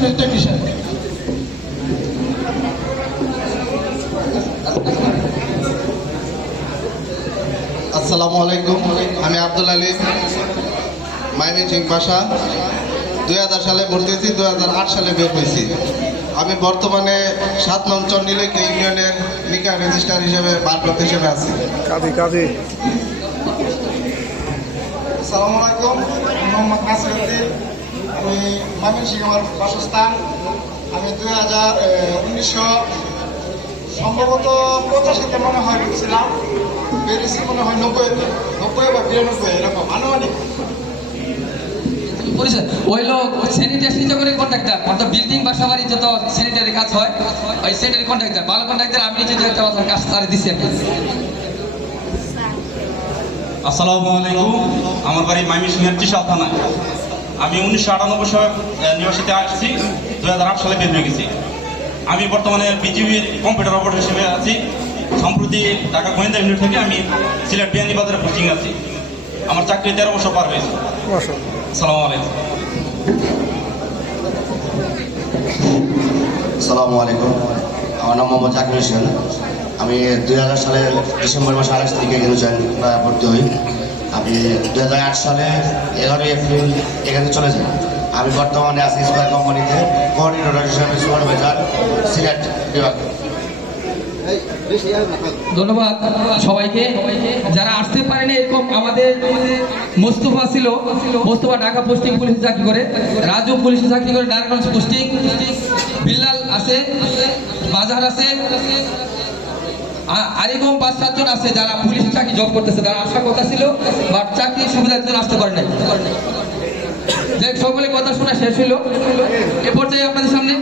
মেশিনের টেকনিশিয়ান। আসসালামু আলাইকুম, আমি আব্দুল আলী, ময়মনসিংহ বাসা। 2000 সালে ভর্তি হয়েছি, 2008 সালে বের হয়েছি। আমি বর্তমানে 7 নং চন্ডিলেকে ইউনিয়নের লিকার রেজিস্ট্রার হিসেবে ভারপ্রাপ্ত হিসেবে আছি। আসসালামু আলাইকুম, মোহাম্মদ নাসিরউদ্দিন। আমি ময়মনসিংহ আমার বাসস্থান। আমি 1900 সম্ভবত 85-তে মনে হয় ঢুকছিলাম, বেরিয়েছি মনে হয় 90-তে, 90 বা 92 এরকম আনুমানিক। ওই লোক স্যানিটারি করে কন্ট্রাক্টর, অর্থাৎ বিল্ডিং বাসা বাড়ি যত স্যানিটারি কাজ হয় ওই স্যানিটারি কন্ট্রাক্টর, ভালো কন্ট্রাক্টর। আমি নিজে একটা বছর কাজ তারে দিচ্ছি। আসসালামু আলাইকুম, আমার বাড়ি ময়মনসিংহের ত্রিশাল থানায়। আমি 1998 সালে ইউনিভার্সিটিতে আসছি, 2008 সালে বের হয়ে গেছি। আমি বর্তমানে বিজিবির কম্পিউটার অপারেটর হিসেবে আছি। সম্প্রতি ঢাকা গোয়েন্দা ইউনিট থেকে আমি সিলেট বিয়ানীবাজারে পোস্টিং আছি। আমার চাকরি 13 বছর পার হয়েছে। আসসালামু আলাইকুম। আসসালামু আলাইকুম, আমার নাম মোহাম্মদ জাকির হোসেন। আমি 2000 সালের ডিসেম্বর মাসে 28 তারিখে এখানে ভর্তি হই। আমি 2008 সালে 11 এপ্রিল এখানে চলে যাই। আমি বর্তমানে আছি স্কয়ার কোম্পানিতে কোঅর্ডিনেটর হিসেবে, সুপারভাইজার, সিলেট বিভাগ। ধন্যবাদ সবাইকে যারা আসতে পারেনি। এরকম আমাদের মোস্তফা ছিল, মোস্তফা ঢাকা পোস্টিং পুলিশে চাকরি করে, রাজু পুলিশে চাকরি করে নারায়ণগঞ্জ পোস্টিং, বিল্লাল আছে, বাজার আছে, আরেকম 5-7 জন আছে যারা পুলিশের চাকরি জব করতেছে, তারা আসার কথা ছিল বাট চাকরির সুবিধার জন্য আসতে পারে নাই। সকলে কথা শোনা শেষ হইল। এ পর্যায়ে আপনাদের সামনে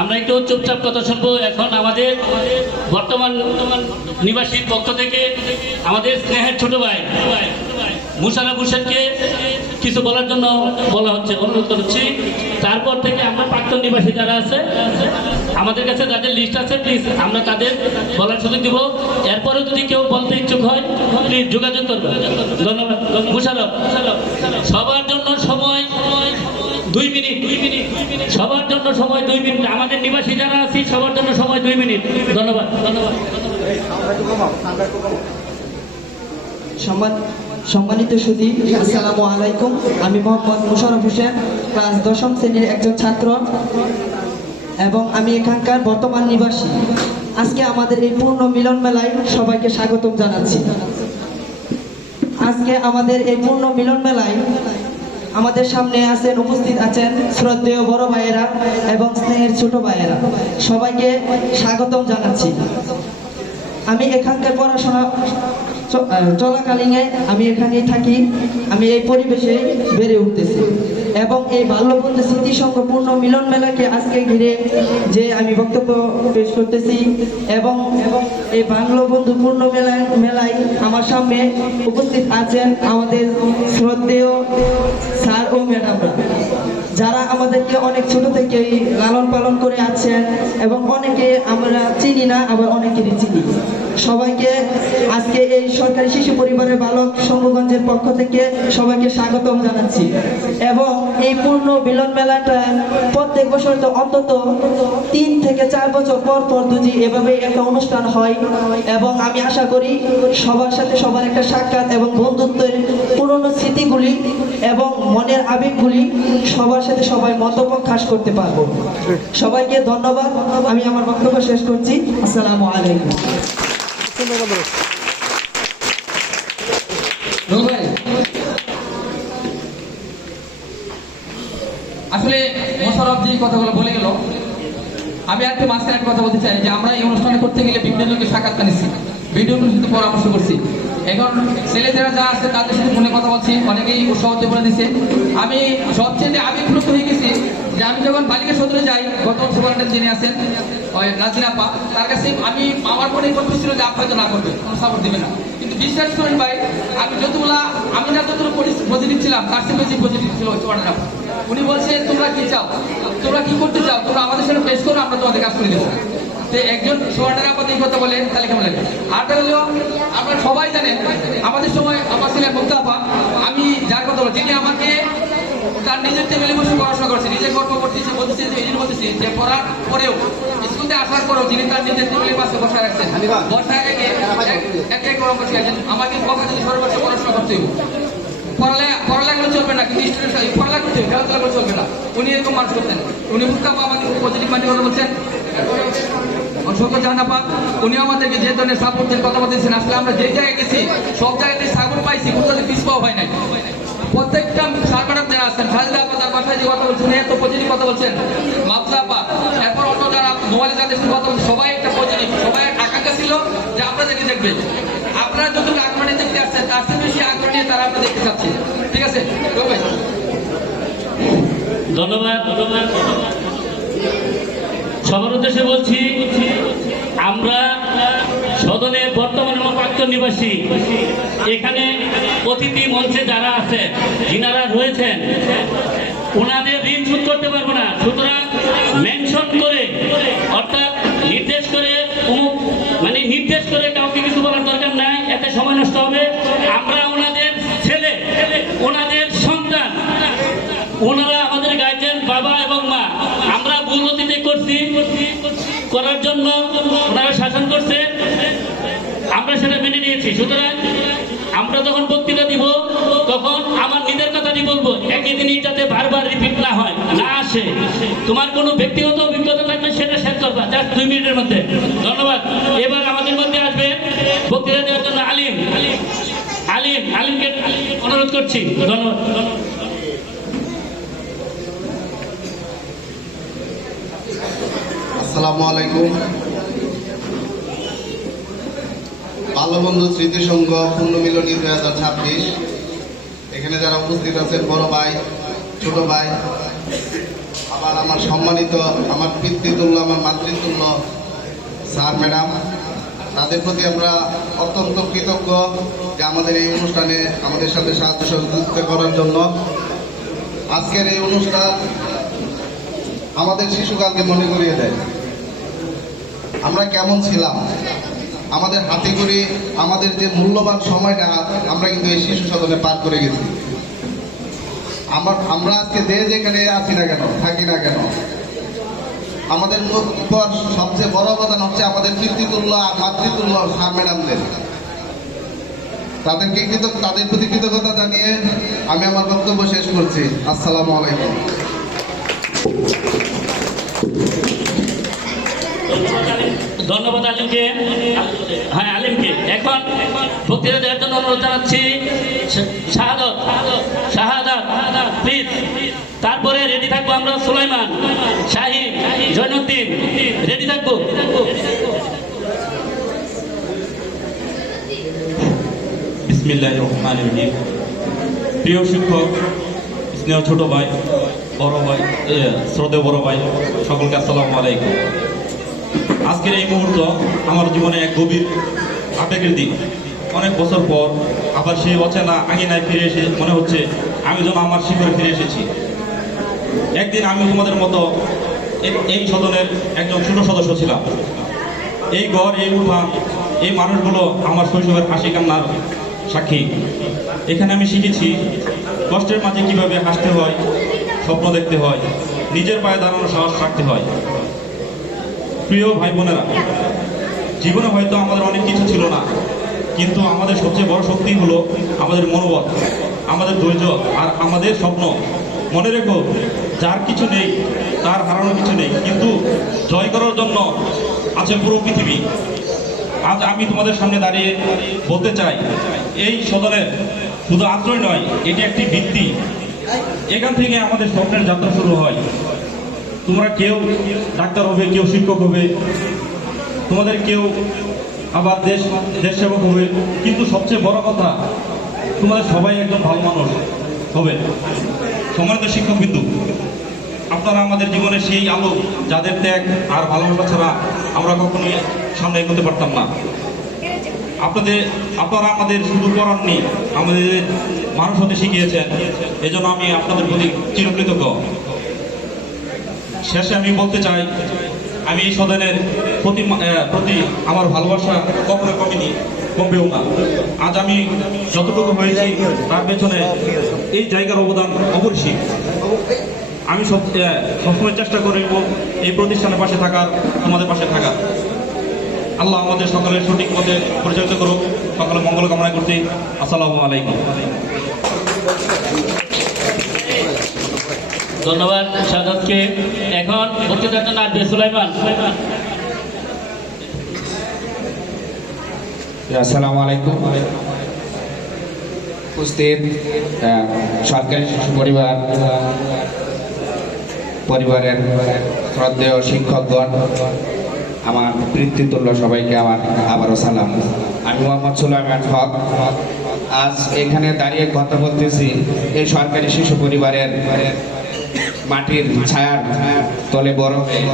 আমরা একটু চুপচাপ কথা শুনবো। এখন আমাদের বর্তমান নিবাসীর পক্ষ থেকে আমাদের স্নেহের ছোট ভাই মুশারফ হোসেনকে কিছু বলার জন্য বলা হচ্ছে, অনুরোধ করছি। তারপর থেকে আমরা প্রাক্তন নিবাসী যারা আছে আমাদের কাছে যাদের লিস্ট আছে, প্লিজ আমরা তাদের বলার সুযোগ দিব। এরপরেও যদি কেউ বলতে ইচ্ছুক হয় প্লিজ যোগাযোগ করবে। ধন্যবাদ। মুশারফ, সবার জন্য সময় 2 মিনিট, সবার জন্য সময় 2 মিনিট। আমাদের নিবাসী যারা আছি সবার জন্য সময় 2 মিনিট। ধন্যবাদ। সম্মানিত সুধী, আসসালামু আলাইকুম। আমি মোহাম্মদ মুশারফ হোসেন, ক্লাস 10ম শ্রেণীর একজন ছাত্র এবং আমি এখানকার বর্তমান নিবাসী। আজকে আমাদের এই পূর্ণ মিলন মেলায় সবাইকে স্বাগতম জানাচ্ছি। আজকে আমাদের এই পূর্ণ মিলন মেলায় আমাদের সামনে আছেন, উপস্থিত আছেন শ্রদ্ধেয় বড় ভাইয়েরা এবং স্নেহের ছোট ভাইয়েরা। সবাইকে স্বাগতম জানাচ্ছি। আমি এখানকার পড়াশোনা চলাকালীনে আমি এখানেই থাকি, আমি এই পরিবেশে বেড়ে উঠতেছি এবং এই বাল্যবন্ধু স্মৃতি সংঘ পূর্ণ মিলন মেলাকে আজকে ঘিরে যে আমি বক্তব্য পেশ করতেছি এবং এই বাল্যবন্ধু পূর্ণ মেলায় আমার সামনে উপস্থিত আছেন আমাদের শ্রদ্ধেয় স্যার ও ম্যাডামরা, যারা আমাদেরকে অনেক ছোট থেকেই লালন পালন করে আছেন এবং অনেকে আমরা চিনি না, আবার অনেকেরই চিনি। সবাইকে আজকে এই সরকারি শিশু পরিবারের বালক সংঘগঞ্জের পক্ষ থেকে সবাইকে স্বাগতম জানাচ্ছি। এবং এই পূর্ণ মিলন মেলাটা প্রত্যেক বছর তো অন্তত 3 থেকে 4 বছর পর পর দুজি এভাবে একটা অনুষ্ঠান হয় এবং আমি আশা করি সবার সাথে সবার একটা সাক্ষাৎ এবং বন্ধুত্বের পুরনো স্মৃতিগুলি এবং মনের আবেগগুলি সবার সাথে সবাই মতপ্রকাশ করতে পারবো। সবাইকে ধন্যবাদ। আমি আমার বক্তব্য শেষ করছি। আসসালামু আলাইকুম। আসলে মোশারফ যে কথাগুলো বলে গেল, আমি একটা মাঝখানে একটা কথা বলতে চাই যে আমরা এই অনুষ্ঠানে করতে গেলে বিভিন্ন লোকের সাক্ষাৎ নিচ্ছি, ভিডিওগুলোর সাথে পরামর্শ করছি। এখন ছেলেদেরা যা আছে তাদের সাথে ফোনে কথা বলছি, অনেকেই উৎসাহ বলে দিচ্ছে। আমি সবচেয়ে আবেগপ্রুত হয়ে গেছি যে আমি যখন বালিকা সদরে যাই, বর্তমান সুপারিনটেন্ডেন্ট যিনি আছেন ওই নাজির আপা, তার কাছে আমি আমার মনে করতেছিল যে আপা হয়তো না করবে, সাপোর্ট দিবে না। কিন্তু বিশ্বাস করেন ভাই, আমি না যতটুকু পজিটিভ ছিলাম তার চেয়ে বেশি পজিটিভ ছিল ওই সুপারিনটেন্ডেন্ট আপা। উনি বলছে তোমরা কি চাও, তোমরা কি করতে চাও, তোমরা আমাদের সাথে পেশ করো, আমরা তোমাদের কাজ করে দেবো। তো একজন সুপারিনটেন্ডেন্ট আপা এই কথা বলেন, তাহলে কেমন লাগে? আরটা হলো আপনারা সবাই জানেন আমাদের সময় আমার ছিলেন মুক্তা আপা। আমি যার কথা বলছি, যিনি আমাকে নিজের টেবিলে বসে পড়াশোনা করছে, নিজে গল্প করতেছে, বলতেছে যে এই জন্য বলতেছি যে পড়ার পরেও স্কুলে আসার পরেও যিনি তার নিজের টেবিলের পাশে বসা রাখছেন, বসায় রেখে একটাই গরম বসে গেছেন, আমাকে কথা যদি সর্বোচ্চ পড়াশোনা করতে হবে, পড়ালেখা চলবে না, কিন্তু স্টুডেন্ট পড়ালেখা করতে হবে, খেলাধুলা করে চলবে না। উনি এরকম মানুষ করতেন। উনি উত্তাপ আমাদের পজিটিভ মাইন্ডে কথা বলছেন। শওকত জাহানাপা উনিও আমাদেরকে যে ধরনের সাপোর্টের কথা বলতেছেন, আসলে আমরা যে জায়গায় গেছি সব জায়গাতে সাপোর্ট পাইছি, কোথাও পিছপাও হয় নাই। প্রত্যেকটা স্যার ম্যাডাম যারা আছেন, খালিদা আপা তার বাসায় যে কথা বলছেন, এত পজিটিভ কথা বলছেন, মাতলা আপা, এরপর অন্য যারা মোবাইলে যাদের সাথে কথা বলছেন, সবাই একটা পজিটিভ, সবাই আকাঙ্ক্ষা ছিল যে আপনাদেরকে দেখবেন। আপনারা যতটুকু আগ্রহ দেখতে আসছেন, তার চেয়ে বেশি আগ্রহ নিয়ে তারা আপনারা দেখতে চাচ্ছে। ঠিক আছে, ধন্যবাদ। সবার উদ্দেশ্যে বলছি, আমরা সদনের বর্তমান এবং প্রাক্তন নিবাসী, এখানে অতিথি মঞ্চে যারা আছে, যিনারা রয়েছেন, ওনাদের ঋণ শোধ করতে পারবো না। সুতরাং মেনশন করে, অর্থাৎ নির্দেশ করে, নির্দেশ করে কাউকে কিছু বলার দরকার নাই, এতে সময় নষ্ট হবে। আমরা ওনাদের ছেলে, ওনাদের সন্তান, ওনারা আমাদের গার্জেন, বাবা এবং মা। আমরা ভুল অতীতে করছি, করার জন্য ওনারা শাসন করছে, আমরা সেটা মেনে নিয়েছি। সুতরাং আমরা যখন বক্তৃতা দিব, তখন আমার নিজের কথাটি বলবো, একই জিনিস যাতে বারবার রিপিট না হয়, না আসে। তোমার কোনো ব্যক্তিগত অভিজ্ঞতা থাকলে সেটা শেয়ার করবা, জাস্ট 2 মিনিটের মধ্যে। ধন্যবাদ। এবার আমাদের মধ্যে আসবে বক্তৃতা দেওয়ার জন্য আলিমকে অনুরোধ করছি। ধন্যবাদ। আসসালামু আলাইকুম। বাল্যবন্ধু স্মৃতি সংঘ পুণ্যমিলনী 2026, এখানে যারা উপস্থিত আছেন, বড় ভাই, ছোট ভাই, আবার আমার সম্মানিত, আমার পিতৃতুল্য, আমার মাতৃতুল্য স্যার ম্যাডাম, তাদের প্রতি আমরা অত্যন্ত কৃতজ্ঞ যে আমাদের এই অনুষ্ঠানে আমাদের সাথে সাহায্য সহযোগিতা করার জন্য। আজকের এই অনুষ্ঠান আমাদের শিশুকালকে মনে করিয়ে দেয় আমরা কেমন ছিলাম। আমাদের হাতে করে আমাদের যে মূল্যবান সময়টা আমরা কিন্তু এই শিশু সদনে পার করে গেছি। আমরা আজকে যেখানে আছি না কেন, থাকি না কেন, আমাদের উপর সবচেয়ে বড় অবদান হচ্ছে আমাদের পিতৃতুল্য আর মাতৃতুল্য স্যার ম্যাডামদের। তাদের প্রতি কৃতজ্ঞতা জানিয়ে আমি আমার বক্তব্য শেষ করছি। আসসালামু আলাইকুম। ধন্যবাদ আলিমকে। হ্যাঁ, আলিমকে। এখন বক্তৃতা দেওয়ার জন্য অনুরোধ জানাচ্ছি শাহাদাত, প্লিজ। তারপরে রেডি থাকবো আমরা সুলাইমান, শাহিন, জয়নুদ্দিন, রেডি থাকবো। বিসমিল্লাহির রহমানির রহিম। প্রিয় শিক্ষক, স্নেহ ছোট ভাই, বড় ভাই, শ্রদ্ধেয় বড় ভাই, সকলকে আসসালামু আলাইকুম। আজকের এই মুহূর্ত আমার জীবনে এক গভীর আবেগের দিন। অনেক বছর পর আবার সেই অচেনা আঙিনায় ফিরে এসে মনে হচ্ছে আমি যেন আমার শিখরে ফিরে এসেছি। একদিন আমি তোমাদের মতো এই সদনের একজন ছোট সদস্য ছিলাম। এই ঘর, এই উঠান, এই মানুষগুলো আমার শৈশবের হাসি কান্নার সাক্ষী। এখানে আমি শিখেছি কষ্টের মাঝে কিভাবে হাসতে হয়, স্বপ্ন দেখতে হয়, নিজের পায়ে দাঁড়ানোর সাহস রাখতে হয়। প্রিয় ভাই বোনেরা, জীবনে হয়তো আমাদের অনেক কিছু ছিল না, কিন্তু আমাদের সবচেয়ে বড় শক্তি হলো আমাদের মনোবল, আমাদের ধৈর্য আর আমাদের স্বপ্ন। মনে রেখো, যার কিছু নেই তার হারানো কিছু নেই, কিন্তু জয় করার জন্য আছে পুরো পৃথিবী। আজ আমি তোমাদের সামনে দাঁড়িয়ে বলতে চাই, এই সদনের শুধু আশ্রয় নয়, এটি একটি ভিত্তি। এখান থেকে আমাদের স্বপ্নের যাত্রা শুরু হয়। তোমরা কেউ ডাক্তার হবে, কেউ শিক্ষক হবে, তোমাদের কেউ আবার দেশ সেবক হবে, কিন্তু সবচেয়ে বড় কথা, তোমাদের সবাই একজন ভালো মানুষ হবে। সম্মানিত শিক্ষকবিন্দু, আপনারা আমাদের জীবনের সেই আলো, যাদের ত্যাগ আর ভালোবাসা ছাড়া আমরা কখনোই সামনে এগোতে পারতাম না। আপনারা আমাদের শুধু পড়াননি, আমাদের মানুষ হতে শিখিয়েছেন। এজন্য আমি আপনাদের প্রতি চিরকৃতজ্ঞ। শেষে আমি বলতে চাই, আমি এই সদনের প্রতি আমার ভালোবাসা কখনো কমবেও না। আজ আমি যতটুকু হয়েছি তার পেছনে এই জায়গার অবদান অপরিসীম। আমি সবসময় চেষ্টা করব এই প্রতিষ্ঠানের পাশে থাকার, তোমাদের পাশে থাকার। আল্লাহ আমাদের সকলের সঠিক পথে পরিচালিত করুক। সকলে মঙ্গল কামনা করছি। আসসালামু আলাইকুম। ধন্যবাদ সাজাদকে। এখন বক্তৃতার জন্য আসবে সুলাইমান। আসসালামু আলাইকুম। উপস্থিত সরকারি শিশু পরিবারের শ্রদ্ধেয় শিক্ষকগণ, আমার পিতৃতুল্য সবাইকে আমার আবারও সালাম। আমি মোহাম্মদ সুলাইমান হক। আজ এখানে দাঁড়িয়ে কথা বলতেছি এই সরকারি শিশু পরিবারের মাটির ছায়ার তলে বড় হয়ে,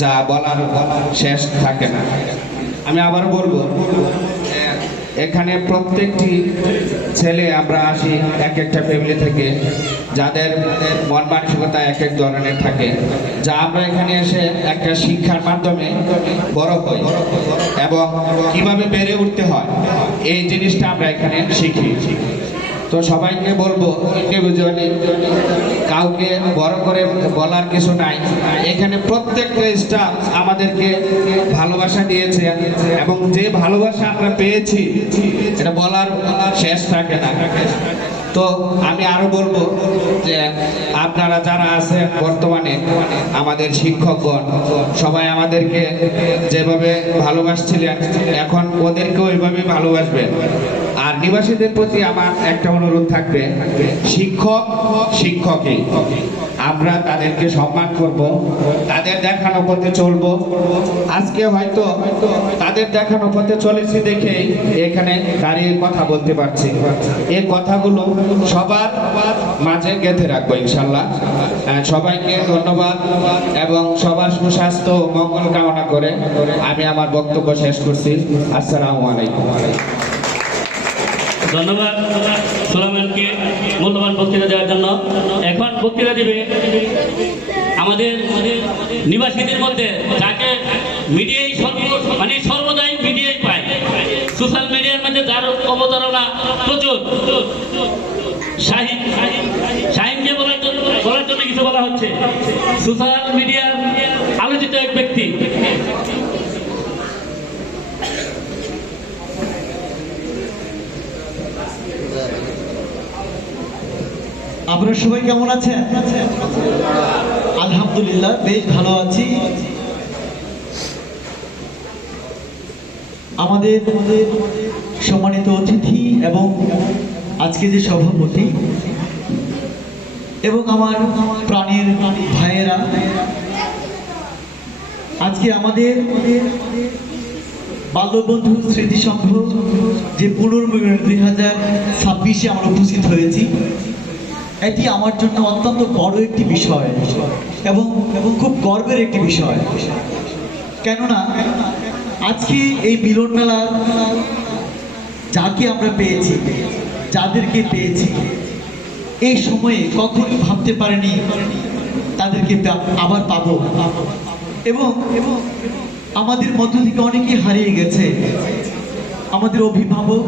যা বলার শেষ থাকে না। আমি আবারও বলবো, এখানে প্রত্যেকটি ছেলে আমরা আসি এক একটা ফ্যামিলি থেকে, যাদের মন মানসিকতা এক এক ধরনের থাকে, যা আমরা এখানে এসে একটা শিক্ষার মাধ্যমে বড় হই এবং কিভাবে বেড়ে উঠতে হয় এই জিনিসটা আমরা এখানে শিখি। তো সবাইকে বলবো, ইন্ডিভিজুয়ালি কাউকে বড় করে বলার কিছু নাই। এখানে প্রত্যেকটা স্টাফ আমাদেরকে ভালোবাসা দিয়েছে এবং যে ভালোবাসা আমরা পেয়েছি এটা বলার শেষ থাকে না। তো আমি আরো বলবো যে আপনারা যারা আছেন বর্তমানে আমাদের শিক্ষকগণ, সবাই আমাদেরকে যেভাবে ভালোবাসছিলেন এখন ওদেরকেও ওইভাবে ভালোবাসবেন। আর নিবাসীদের প্রতি আমার একটা অনুরোধ থাকবে, শিক্ষকই আমরা তাদেরকে সম্মান করব, তাদের দেখানো পথে চলবো। আজকে হয়তো তাদের দেখানো পথে চলেছি দেখেই এখানে দাঁড়িয়ে কথা বলতে পারছি। এই কথাগুলো সবার মাঝে গেঁথে রাখবো ইনশাল্লাহ। সবাইকে ধন্যবাদ এবং সবার সুস্বাস্থ্য মঙ্গল কামনা করে আমি আমার বক্তব্য শেষ করছি। আসসালামু আলাইকুম। ধন্যবাদ সুলাইমানকে মূল্যবান বক্তৃতা দেওয়ার জন্য। এখন বক্তৃতা দেবে আমাদের নিবাসীদের মধ্যে যাকে মিডিয়ায় সর্বদাই মিডিয়ায় পায়, সোশ্যাল মিডিয়ার মধ্যে যার অবতারণা প্রচুর, শাহিনকে বলার জন্য কিছু বলা হচ্ছে। সোশ্যাল মিডিয়ার আলোচিত এক ব্যক্তি। আপনারা সবাই কেমন আছেন? আলহামদুলিল্লাহ বেশ ভালো আছি। আমাদের সম্মানিত অতিথি এবং আজকে যে সভাপতি এবং আমার প্রাণের ভাইয়েরা, আজকে আমাদের বাল্যবন্ধু স্মৃতি সংঘ যে পুনর্মিলন 2026-এ আমরা উপস্থিত হয়েছি, এটি আমার জন্য অত্যন্ত বড় একটি বিষয় এবং খুব গর্বের একটি বিষয়। কেননা আজকে এই মিলন মেলা যাকে আমরা পেয়েছি, যাদেরকে পেয়েছি, এই সময়ে কখনোই ভাবতে পারিনি তাদেরকে আবার পাবো। এবং আমাদের মধ্য থেকে অনেকেই হারিয়ে গেছে। আমাদের অভিভাবক,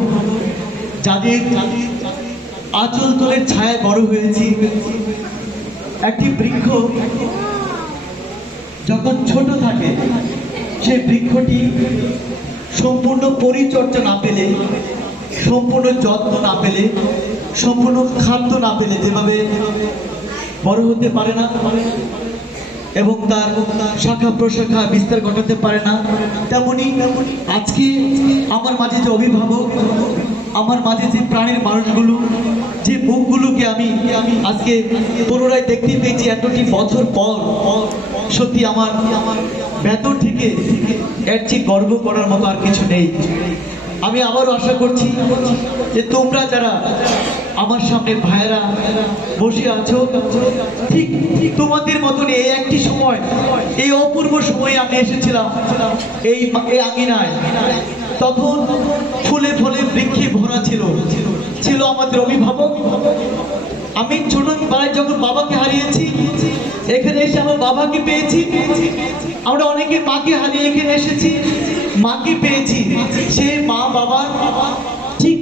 যাদের আঁচল তলের ছায়ায় বড় হয়েছি। একটি বৃক্ষ যখন ছোট থাকে, সেই বৃক্ষটি সম্পূর্ণ পরিচর্যা না পেলে, সম্পূর্ণ যত্ন না পেলে, সম্পূর্ণ খাদ্য না পেলে যেভাবে বড় হতে পারে না এবং তার শাখা প্রশাখা বিস্তার ঘটাতে পারে না, তেমনি আজকে আমার মাঝে যে অভিভাবক, আমার মাঝে যে প্রাণের মানুষগুলো, যে মুখগুলোকে আমি আজকে পুনরায় দেখতে পেয়েছি এতটি বছর পর, সত্যি আমার ভেতর থেকে এর চেয়ে গর্ব করার মতো আর কিছু নেই। আমি আবারও আশা করছি যে তোমরা যারা আমার সামনে ভাইয়েরা বসে আছো, ঠিক তোমাদের মতন এই একটি সময়, এই অপূর্ব সময়ে আমি এসেছিলাম এই আঙিনায়। তখন ফুলে ফুলে বৃক্ষে ভরা ছিল আমাদের অভিভাবক। আমি ছোটবেলায় যখন বাবাকে হারিয়েছি, এখানে এসে আমার বাবাকে পেয়েছি। আমরা অনেকে মাকে হারিয়ে এখানে এসেছি, মাকে পেয়েছি। সেই মা বাবার ঠিক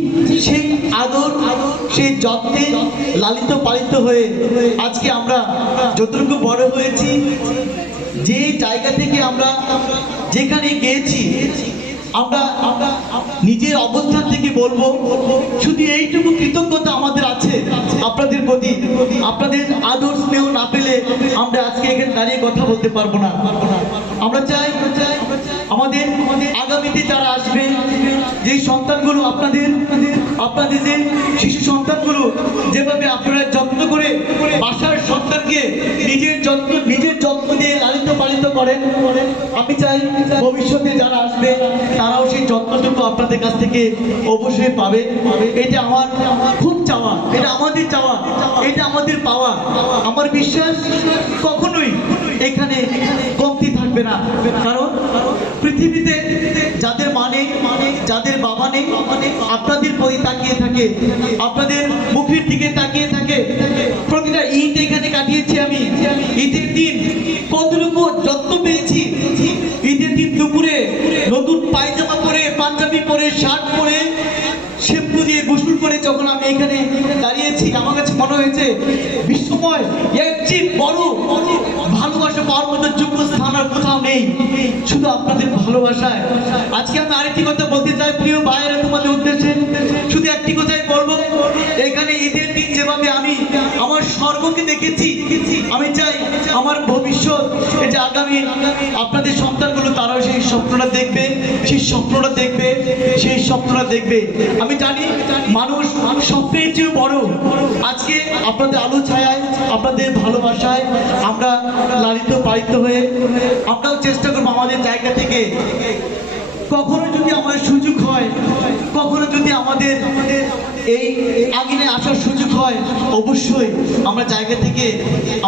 সেই আদর সেই যত্নে লালিত পালিত হয়ে আজকে আমরা যতটুকু বড় হয়েছি, যে জায়গা থেকে আমরা যেখানে গিয়েছি, আমরা নিজের অবস্থান থেকে বলবো শুধু এইটুকু কৃতজ্ঞতা আমাদের আছে আপনাদের প্রতি। আপনাদের আদর স্নেহ না পেলে আমরা আজকে এখানে দাঁড়িয়ে কথা বলতে পারবো না। আমরা চাই আমাদের আগামীতে যারা আসবে, যে সন্তানগুলো আপনাদের যে শিশু সন্তানগুলো যেভাবে আপনারা যত্ন করে বাসার সন্তানকে নিজের যত্ন দিয়ে লালিত পালিত করেন, আমি চাই ভবিষ্যতে যারা আসবে তারাও সেই যত্নটুকু আপনাদের কাছ থেকে অবশ্যই পাবে। এটা আমার খুব চাওয়া, এটা আমাদের চাওয়া, এটা আমাদের পাওয়া। আমার বিশ্বাস কখনোই এখানে কমতি থাকবে না, কারণ পৃথিবীতে যাদের যাদের বাবা নেই, আপনাদের প্রতি তাকিয়ে থাকে, আপনাদের মুখের দিকে তাকিয়ে থাকে। প্রতিটা ঈদ এখানে কাটিয়েছি আমি। ঈদের দিন কতটুকু যত্ন পেয়েছি। ঈদের দিন দুপুরে নতুন পায়জামা পরে, পাঞ্জাবি পরে, শার্ট পরে, শ্যাম্পু দিয়ে গোসল করে যখন আমি এখানে দাঁড়িয়েছি, আমার কাছে মনে হয়েছে বিশ্বময় এর চেয়ে বড় ভালোবাসা পাওয়ার মতো যোগ্য স্থান আর কোথাও নেই, শুধু আপনাদের ভালোবাসায়। আজকে আমি আরেকটি কথা বলতে চাই প্রিয় ভাইয়েরা, তোমাদের উদ্দেশ্যে শুধু একটি কথাই বলবো। এখানে ঈদের দিন যেভাবে আমি আমার স্বর্গকে দেখেছি, আমি চাই আমার ভবিষ্যৎ, এই যে আগামী আপনাদের সন্তানগুলো, তারাও সেই স্বপ্নটা দেখবে, সেই স্বপ্নটা দেখবে, সেই স্বপ্নটা দেখবে। আমি জানি মানুষ স্বপ্নের চেয়ে বড়। আজকে আপনাদের আলো ছায়ায়, আপনাদের ভালোবাসায় আমরা লালিত পালিত হয়ে আমরাও চেষ্টা করবো আমাদের জায়গা থেকে, কখনো যদি আমাদের সুযোগ হয়, কখনো যদি আমাদের এই আঙিনে আসার সুযোগ হয়, অবশ্যই আমরা জায়গা থেকে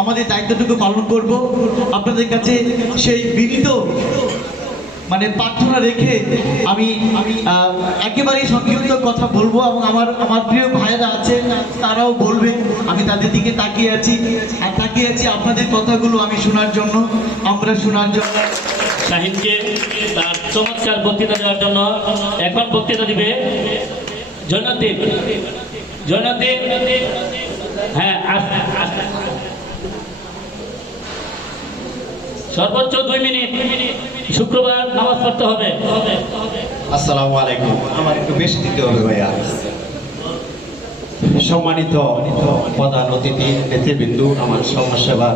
আমাদের দায়িত্বটুকু পালন করব। আপনাদের কাছে সেই বিনীত প্রার্থনা রেখে আমি একেবারেই সংক্ষিপ্ত কথা বলবো, এবং আমার প্রিয় ভাইয়েরা আছে তারাও বলবে। আমি তাদের দিকে তাকিয়ে আছি আপনাদের কথাগুলো আমি শোনার জন্য, আমরা শোনার জন্য। শাহিনকে তার চমৎকার বক্তৃতা দেওয়ার জন্য এখন বক্তৃতা দিবে জৈনদ্দিন। হ্যাঁ, সর্বোচ্চ 2 মিনিট। শুক্রবার নামাজ পড়তে হবে। আসসালামু আলাইকুম। আমার একটু বেশি দিতে হবে ভাইয়া। সম্মানিত প্রধান অতিথি, নেতৃবৃন্দু, আমার সমাজসেবা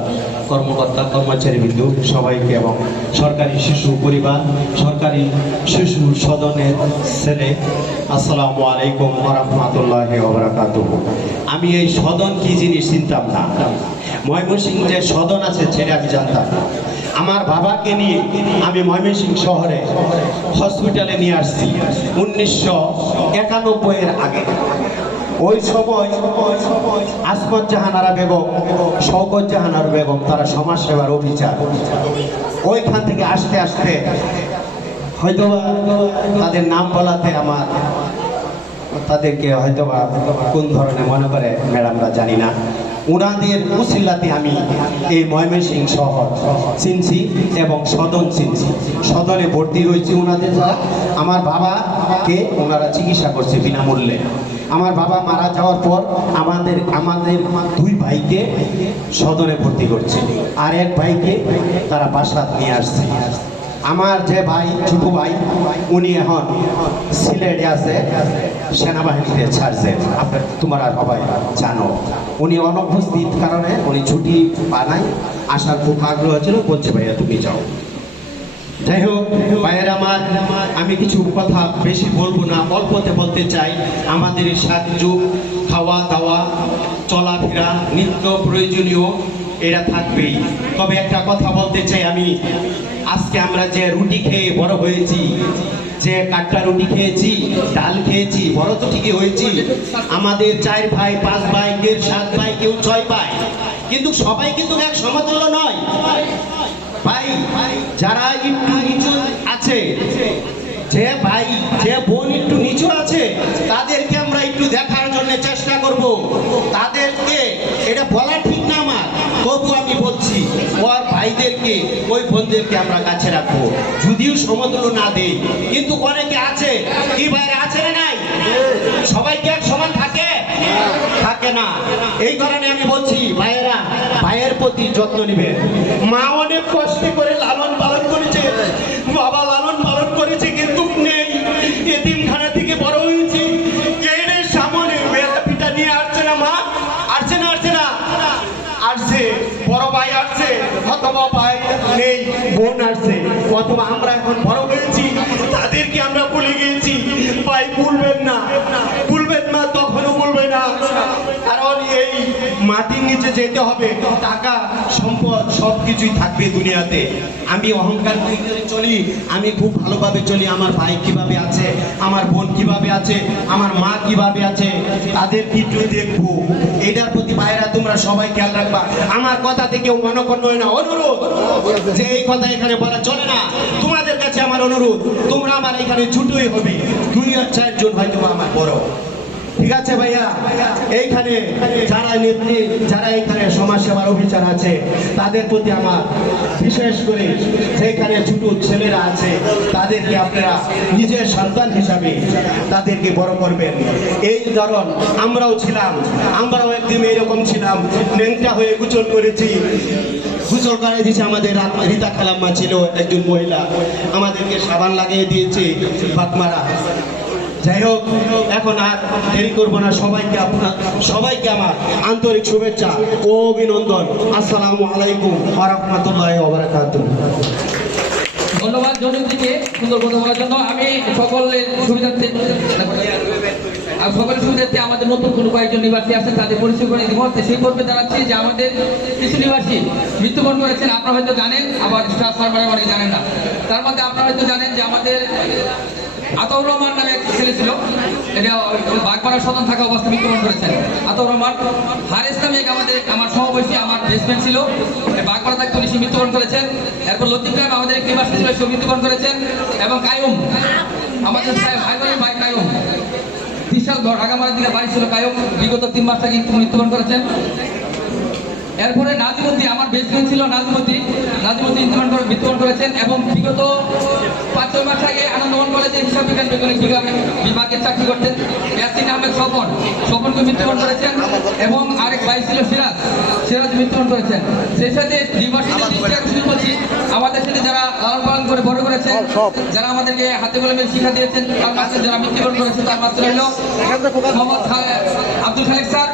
কর্মকর্তা কর্মচারীবৃন্দু সবাইকে, এবং সরকারি শিশু পরিবার, সরকারি শিশু সদনের ছেলে, আসসালামু আলাইকুম ওয়া রাহমাতুল্লাহি ওয়া বারাকাতুহু। আমি এই সদন কি জিনিস চিনতাম না। ময়মনসিংহ যে সদন আছে সেটা আমি জানতাম না। আমার বাবাকে নিয়ে আমি ময়মনসিংহ শহরে হসপিটালে নিয়ে আসছি 1991 আগে। ওই সময় আসমত জাহানারা বেগম, শওকত জাহানারা বেগম, তারা সমাজসেবার অভিযান, ওইখান থেকে আসতে আসতে হয়তো তাদের নাম বলাতে আমার তাদেরকে হয়তোবা কোন ধরনের মনে করে ম্যাডামরা জানি না, ওনাদের উসিলাতে আমি এই ময়মনসিংহ শহর চিনছি এবং সদন চিনছি। সদনে ভর্তি হয়েছি ওনাদের দ্বারা। আমার বাবাকে ওনারা চিকিৎসা করছে বিনামূল্যে। আমার বাবা মারা যাওয়ার পর আমাদের 2 ভাইকে সদনে ভর্তি করছে, আর 1 ভাইকে তারা বাসাত নিয়ে আসছে। আমার যে ভাই, ছোট ভাই, উনি এখন সিলেটে আছে, সেনাবাহিনীতে ছাড়ছে। তোমরা সবাই জানো। উনি অনুপস্থিত কারণে উনি ছুটি পানায় আসার খুব আগ্রহ ছিল, বলছে ভাইয়া তুমি যাও। যাই হোক ভাইয়ের আমার, আমি কিছু কথা বেশি বলবো না, অল্পতে বলতে চাই। আমাদের সাহায্য, খাওয়া দাওয়া, চলাফেরা, নিত্য প্রয়োজনীয় এরা থাকবেই। তবে একটা কথা বলতে চাই আমি, আজকে আমরা যে রুটি খেয়ে বড় হয়েছি, যে কাটকা রুটি খেয়েছি, ডাল খেয়েছি, বড় তো ঠিকই হয়েছি। আমাদের 4 ভাই, 5 ভাই, কেউ 7 ভাই, কেউ 6 ভাই, কিন্তু সবাই কিন্তু এক সমতুল্য নয় ভাই। যারা একটু নিচু আছে, যে ভাই যে বোন একটু নিচু আছে, তাদেরকে আমরা একটু দেখার জন্য চেষ্টা করব। তাদেরকে এটা বলা ঠিক না আমার, তবু আমি বলছি ওর ভাইদেরকে, ওই বোনদেরকে আমরা কাছে রাখবো, যদিও সমতুল্য না দেই। কিন্তু অনেকে আছে কি ভাইরা আছে না নাই, কি এক সমান থাকে? থাকে না। এই কারণে আমি বলছি ভাইয়েরা, ভাইয়ের প্রতি যত্ন নেবেন। মা অনেক কষ্ট করে লালন পালন করেছে, বাবা লালন পালন করেছে, কিন্তু নেই। এতিমখানা থেকে বড় হয়েছি, গেটের সামনে বেলা পিঠা নিয়ে আসছে না মা, আসছে না, আসছে না, আসছে বড় ভাই আসছে, অথবা ভাই নেই, বোন আসছে, অথবা আমরা এখন বড় হয়েছি, তাদেরকে আমরা ভুলে গিয়েছি। ভাই ভুলবেন না, ভুলবেন না, তখনও ভুলবে না। কারণ এই মাটির নিচে যেতে হবে, টাকা সম্পদ সবকিছুই থাকবে দুনিয়াতে। আমি অহংকার করে চলি, আমি খুব ভালোভাবে চলি। আমার ভাই কিভাবে আছে, আমার বোন কিভাবে আছে, আমার মা কিভাবে আছে, তাদের কিছু দেখবো। এটার প্রতি ভাইরা তোমরা সবাই খেয়াল রাখবা। আমার কথা থেকে মনকণ্য হয় না, অনুরোধ যে এই কথা এখানে বলা চলে না। তোমাদের কাছে আমার অনুরোধ, তোমরা আমার এখানে ছুটোই হবে, 2 আর 4 জন হয়তো আমার বড়, ঠিক আছে ভাইয়া? এইখানে যারা নেত্রী, যারা এখানে সমাজসেবার অভিযান আছে, তাদের প্রতি আমার বিশেষ করে যেখানে ছোট ছেলেরা আছে, তাদেরকে আপনারা নিজের সন্তান হিসাবে তাদেরকে বড় করবেন। এই ধরন আমরাও ছিলাম, আমরাও একদিন এরকম ছিলাম, ন্যাংটা হয়ে গোসল করেছি, গোসল করে দিয়েছে। আমাদের রীতা খালাম্মা ছিল একজন মহিলা, আমাদেরকে সাবান লাগিয়ে দিয়েছে বাতমারা। যাই হোক, এখন আর দেরি করবো না। সবাইকে আমার আন্তরিক শুভেচ্ছা ও অভিনন্দন। আসসালামু আলাইকুম ওয়া রাহমাতুল্লাহি ওয়া বারাকাতুহু। ধন্যবাদ জনগণকে সুন্দর কথা বলার জন্য। আমি সকলের সুবিধার্থে আমাদের নতুন কোনো কয়েকজন নিবাসী আছেন, তাদের পরিচয় করে দিব। সেই পর্বে জানাচ্ছি যে আমাদের কিছু নিবাসী মৃত্যুবরণ করেছেন, আপনারা হয়তো জানেন, আবার অনেকে জানেন না। তার মধ্যে আপনারা হয়তো জানেন যে আমাদের আতাউর রহমান নামে এক ছেলে ছিল, এটা বাগপাড়া সদন থাকা অবস্থায় মৃত্যুবরণ করেছেন। আতাউর রহমান। হারেস নামে আমার সমবয়সী, আমার বেস্টফ্রেন্ড ছিল, বাগপাড়া থাকতে উনি মৃত্যুবরণ করেছেন। এরপর লতিফ নামে আমাদের এক নিবাসী ছিল, সে মৃত্যুবরণ করেছেন। এবং কায়ুম, আমাদের ভাই কায়ুম, বিশাল ঢাকামারার দিকে বাড়ি ছিল কায়ুম, বিগত 3 মাস আগে মৃত্যুবরণ করেছেন। এরপরে নাজিমুদ্দিন, আমার বেস্টফ্রেন্ড ছিল নাজিমুদ্দিন মৃত্যুবরণ করেছেন। এবং বিগত 5-6 মাস আগে আনন্দমোহন কলেজে হিসাব বিজ্ঞান বিভাগে চাকরি করতেন ইয়াসিন আহমেদ স্বপনকে মৃত্যুবরণ করেছেন। এবং আরেক ভাই ছিল সিরাজ মৃত্যুবরণ করেছেন। সেই সাথে নির্বাসীদের দৃষ্টি আকর্ষণ করছি, আমাদের সাথে যারা লালন পালন করে বড় করেছেন, যারা আমাদেরকে হাতে কলমে শিক্ষা দিয়েছেন, তার মাঝে যারা মৃত্যুবরণ করেছে, তার মাত্র হলো মোহাম্মদ আব্দুল খালেক স্যার,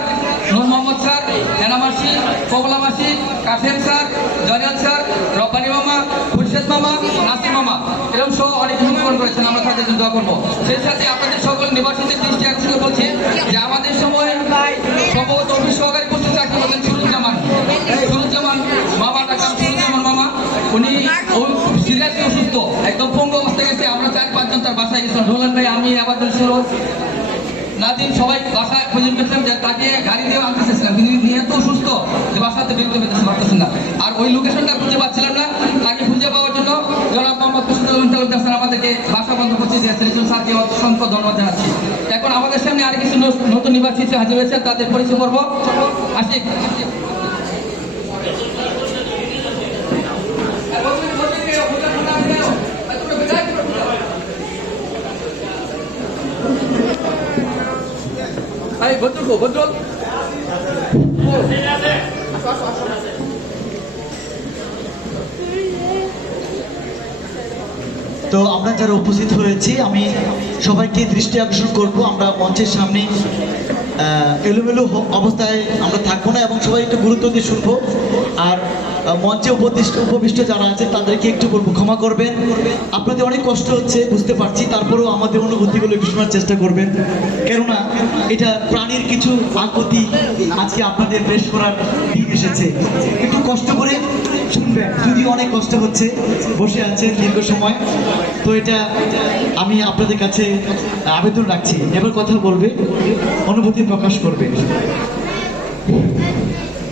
নূর মোহাম্মদ স্যার, হেনা মাসি, কমলা মাসি, কাসেম স্যার, জয়নাল স্যার, রব্বানি মামা, খুরশেদ মামা, নাসির মামা, এরকম সহ অনেক মৃত্যুবরণ করেছেন। আমরা তাদের জন্য দোয়া করবো। সেই সাথে আপনাদের সকল নিবাসীদের দৃষ্টি আকর্ষণ করছি যে আমাদের সময় সম্ভবত অফিস সহকারী পোস্টে চাকরি করতেন সুরুজ্জামান মামা, ডাক্তার সুরুজ্জামান মামা। উনি সিরিয়াসলি অসুস্থ, একদম পঙ্গু অবস্থায় গেছে। আমরা 4-5 জন তার বাসায় গেছিলাম, রোলান ভাই, আমি, আবাদুল সুরজ, নাদিম, সবাই বাসায় খুঁজে পেয়েছিলাম, যে তাকে গাড়ি দিয়ে আনতে চেয়েছিলাম, কিন্তু নিয়ে এত সুস্থ যে বাসাতে বেরোতে পারতেছেন না। আর ওই লোকেশনটা খুঁজে পাচ্ছিলাম না, তাকে খুঁজে পাওয়ার জন্য জনাব মোহাম্মদ তালুকদার আমাদেরকে বাসা বন্ধ করতে দিয়েছেন। স্যারকে অসংখ্য ধন্যবাদ জানাচ্ছি। এখন আমাদের সামনে আর কিছু নতুন নিবাসী হাজির হয়েছে, তাদের পরিচয় করবো। আশিক, বদরুল, তো আমরা যারা উপস্থিত হয়েছি, আমি সবাইকে দৃষ্টি আকর্ষণ করব, আমরা মঞ্চের সামনে এলোমেলো অবস্থায় আমরা থাকবো না, এবং সবাই একটু গুরুত্ব দিয়ে শুনবো। আর মঞ্চে উপবিষ্ট যারা আছে তাদেরকে একটু বলবো ক্ষমা করবেন, আপনাদের অনেক কষ্ট হচ্ছে বুঝতে পারছি, তারপরেও আমাদের অনুভূতিগুলো একটু শোনার চেষ্টা করবেন, কেননা এটা প্রাণীর কিছু আকুতি আজকে আপনাদের পেশ করার দিন এসেছে। একটু কষ্ট করে শুনবেন, যদিও অনেক কষ্ট হচ্ছে, বসে আছেন দীর্ঘ সময়, তো এটা আমি আপনাদের কাছে আবেদন রাখছি, এবার কথা বলবে, অনুভূতি প্রকাশ করবে।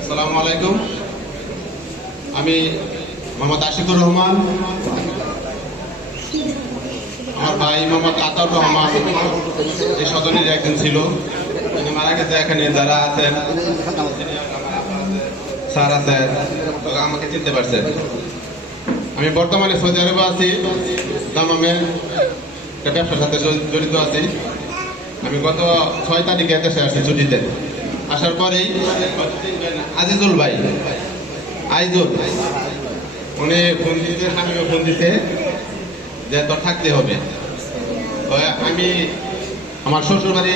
আসসালামু আলাইকুম। আমি মোহাম্মদ আশিকুর রহমান, আমার ভাই মোহাম্মদ আতাউর রহমান এই সদনের একজন ছিল, তিনি মারা গেছে। এখানে যারা আছেন, স্যার আছেন, আমাকে চিনতে পারছেন। আমি বর্তমানে সৌদি আরবে আছি, দামামে একটা ব্যবসার সাথে জড়িত আছি। আমি গত 6 তারিখে দেশে আসছি ছুটিতে। আসার পরেই আজিজুল ভাই আইজুল উনি ফোন দিতে, স্বামীকে ফোন দিতে যে তোর থাকতে হবে। তো আমি আমার শ্বশুর বাড়ি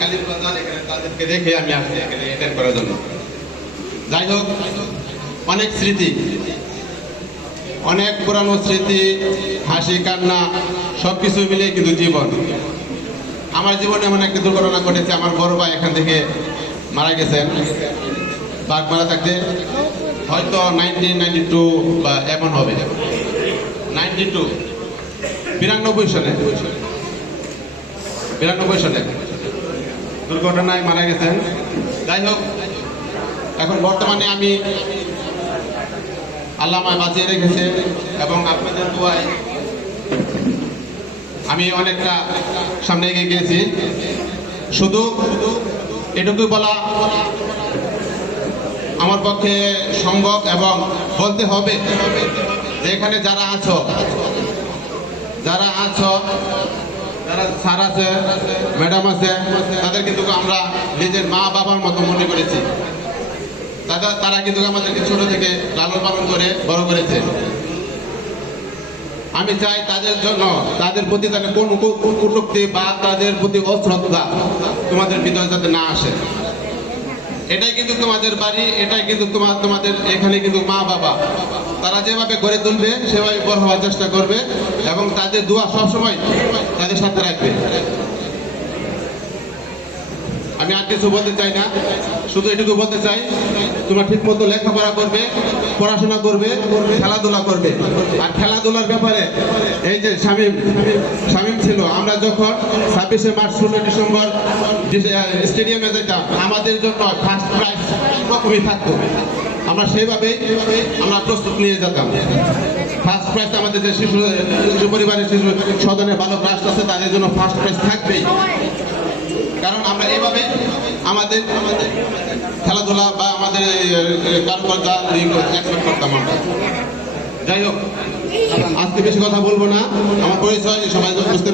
কালীবাজার, এখানে তাদেরকে দেখে আমি আসছি এখানে অ্যাটেন্ড করার জন্য। যাই হোক, অনেক স্মৃতি, অনেক পুরানো স্মৃতি, হাসি কান্না সব কিছু মিলিয়ে কিন্তু জীবন। আমার জীবনে এমন একটা দুর্ঘটনা ঘটেছে, আমার বড় ভাই এখান থেকে মারা গেছেন বাগমারা থাকতে, হয়তো 1992 বা এমন হবে, 92 92 সালে দুর্ঘটনায় মারা গেছেন। যাই হোক, এখন বর্তমানে আমি আল্লাহ আমায় বাঁচিয়ে রেখেছে এবং আপনাদের দোয়ায় আমি অনেকটা সামনে এগিয়ে গিয়েছি। শুধু এটুকুই বলা আমার পক্ষে সম্ভব এবং বলতে হবে যে এখানে যারা আছো, যারা স্যার আছে, ম্যাডাম আছে, তাদের কিন্তু আমরা নিজের মা বাবার মতো মনে করেছি। তারা কিন্তু আমাদেরকে ছোট থেকে লালন পালন করে বড় করেছে। আমি চাই তাদের জন্য, তাদের প্রতি যেন কোন কটূক্তি বা তাদের প্রতি অশ্রদ্ধা তোমাদের ভিতরে যাতে না আসে। এটাই কিন্তু তোমাদের বাড়ি, এটাই কিন্তু তোমাদের এখানে কিন্তু মা বাবা, তারা যেভাবে গড়ে তুলবে সেভাবে বড় হওয়ার চেষ্টা করবে এবং তাদের দোয়া সবসময় তাদের সাথে রাখবে। আমি আর কিছু বলতে চাই না, শুধু এটুকু বলতে চাই তোমরা ঠিক মতো লেখাপড়া করবে, পড়াশোনা করবে, খেলাধুলা করবে। আর খেলাধুলার ব্যাপারে এই যে শামীম ছিল, আমরা যখন 26শে মার্চ 16 ডিসেম্বর স্টেডিয়ামে যেতাম, আমাদের জন্য ফার্স্ট প্রাইজ রকমই থাকতো। আমরা সেইভাবেই আমরা প্রস্তুত নিয়ে যেতাম। ফার্স্ট প্রাইজ আমাদের যে শিশু পরিবারের শিশু সদনের বালক রাষ্ট্র আছে, তাদের জন্য ফার্স্ট প্রাইজ থাকবেই। কারণ আমরা এইভাবে আমাদের খেলাধুলা বা আমাদের কারুকার্য এক্সপেক্ট করতাম আমরা। যাই হোক, আজকে বেশি কথা বলবো না, আমার পরিচয় সবাই বুঝতে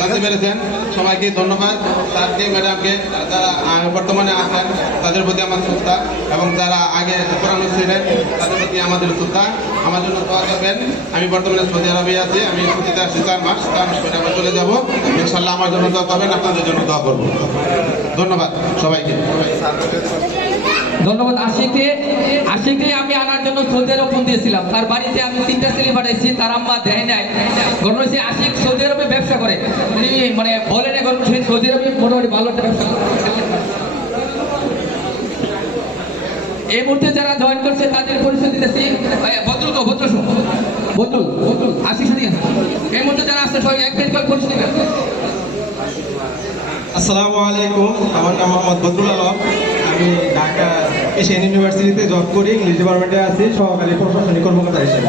জানতে পেরেছেন। সবাইকে ধন্যবাদ, স্যারকে, ম্যাডামকে, যারা বর্তমানে আছেন তাদের প্রতি আমার শ্রদ্ধা এবং যারা আগে পুরানো ছিলেন তাদের প্রতি আমাদের শ্রদ্ধা। আমার জন্য দোয়া করবেন। আমি বর্তমানে সৌদি আরবে আছি, আমি ছুটিতে আসছি 4 মাস পরে আবার চলে যাবো। ইনশাল্লাহ আমার জন্য দোয়া করবেন, আপনাদের জন্য দোয়া করবো। ধন্যবাদ সবাইকে। ধন্যবাদ। আশিককে আমি আনার জন্য সৌদি আরব ফোন দিয়েছিলাম। তার বাড়িতে আমি 3টা ছেলে পাঠাইছি, তার আম্মা দেয় নাই। ঘটনা হচ্ছে আশিক সৌদি আরবে ব্যবসা করে, উনি মানে বলেন ঘটনা সৌদি আরবে মোটামুটি ভালো একটা ব্যবসা করে। এই মুহূর্তে যারা জয়েন করছে তাদের পরিচয় দিতেছি। বদরুল আশিক সাথে এই মুহূর্তে যারা আসছে সবাই এক মিনিট করে পরিচয় দিবেন। আসসালামু আলাইকুম, আমার নাম মোহাম্মদ বদরুল আলম। আমি ঢাকা এশিয়ান ইউনিভার্সিটিতে জব করি, ইংলিশ ডিপার্টমেন্টে আছি সহকারী প্রশাসনিক কর্মকর্তা হিসেবে।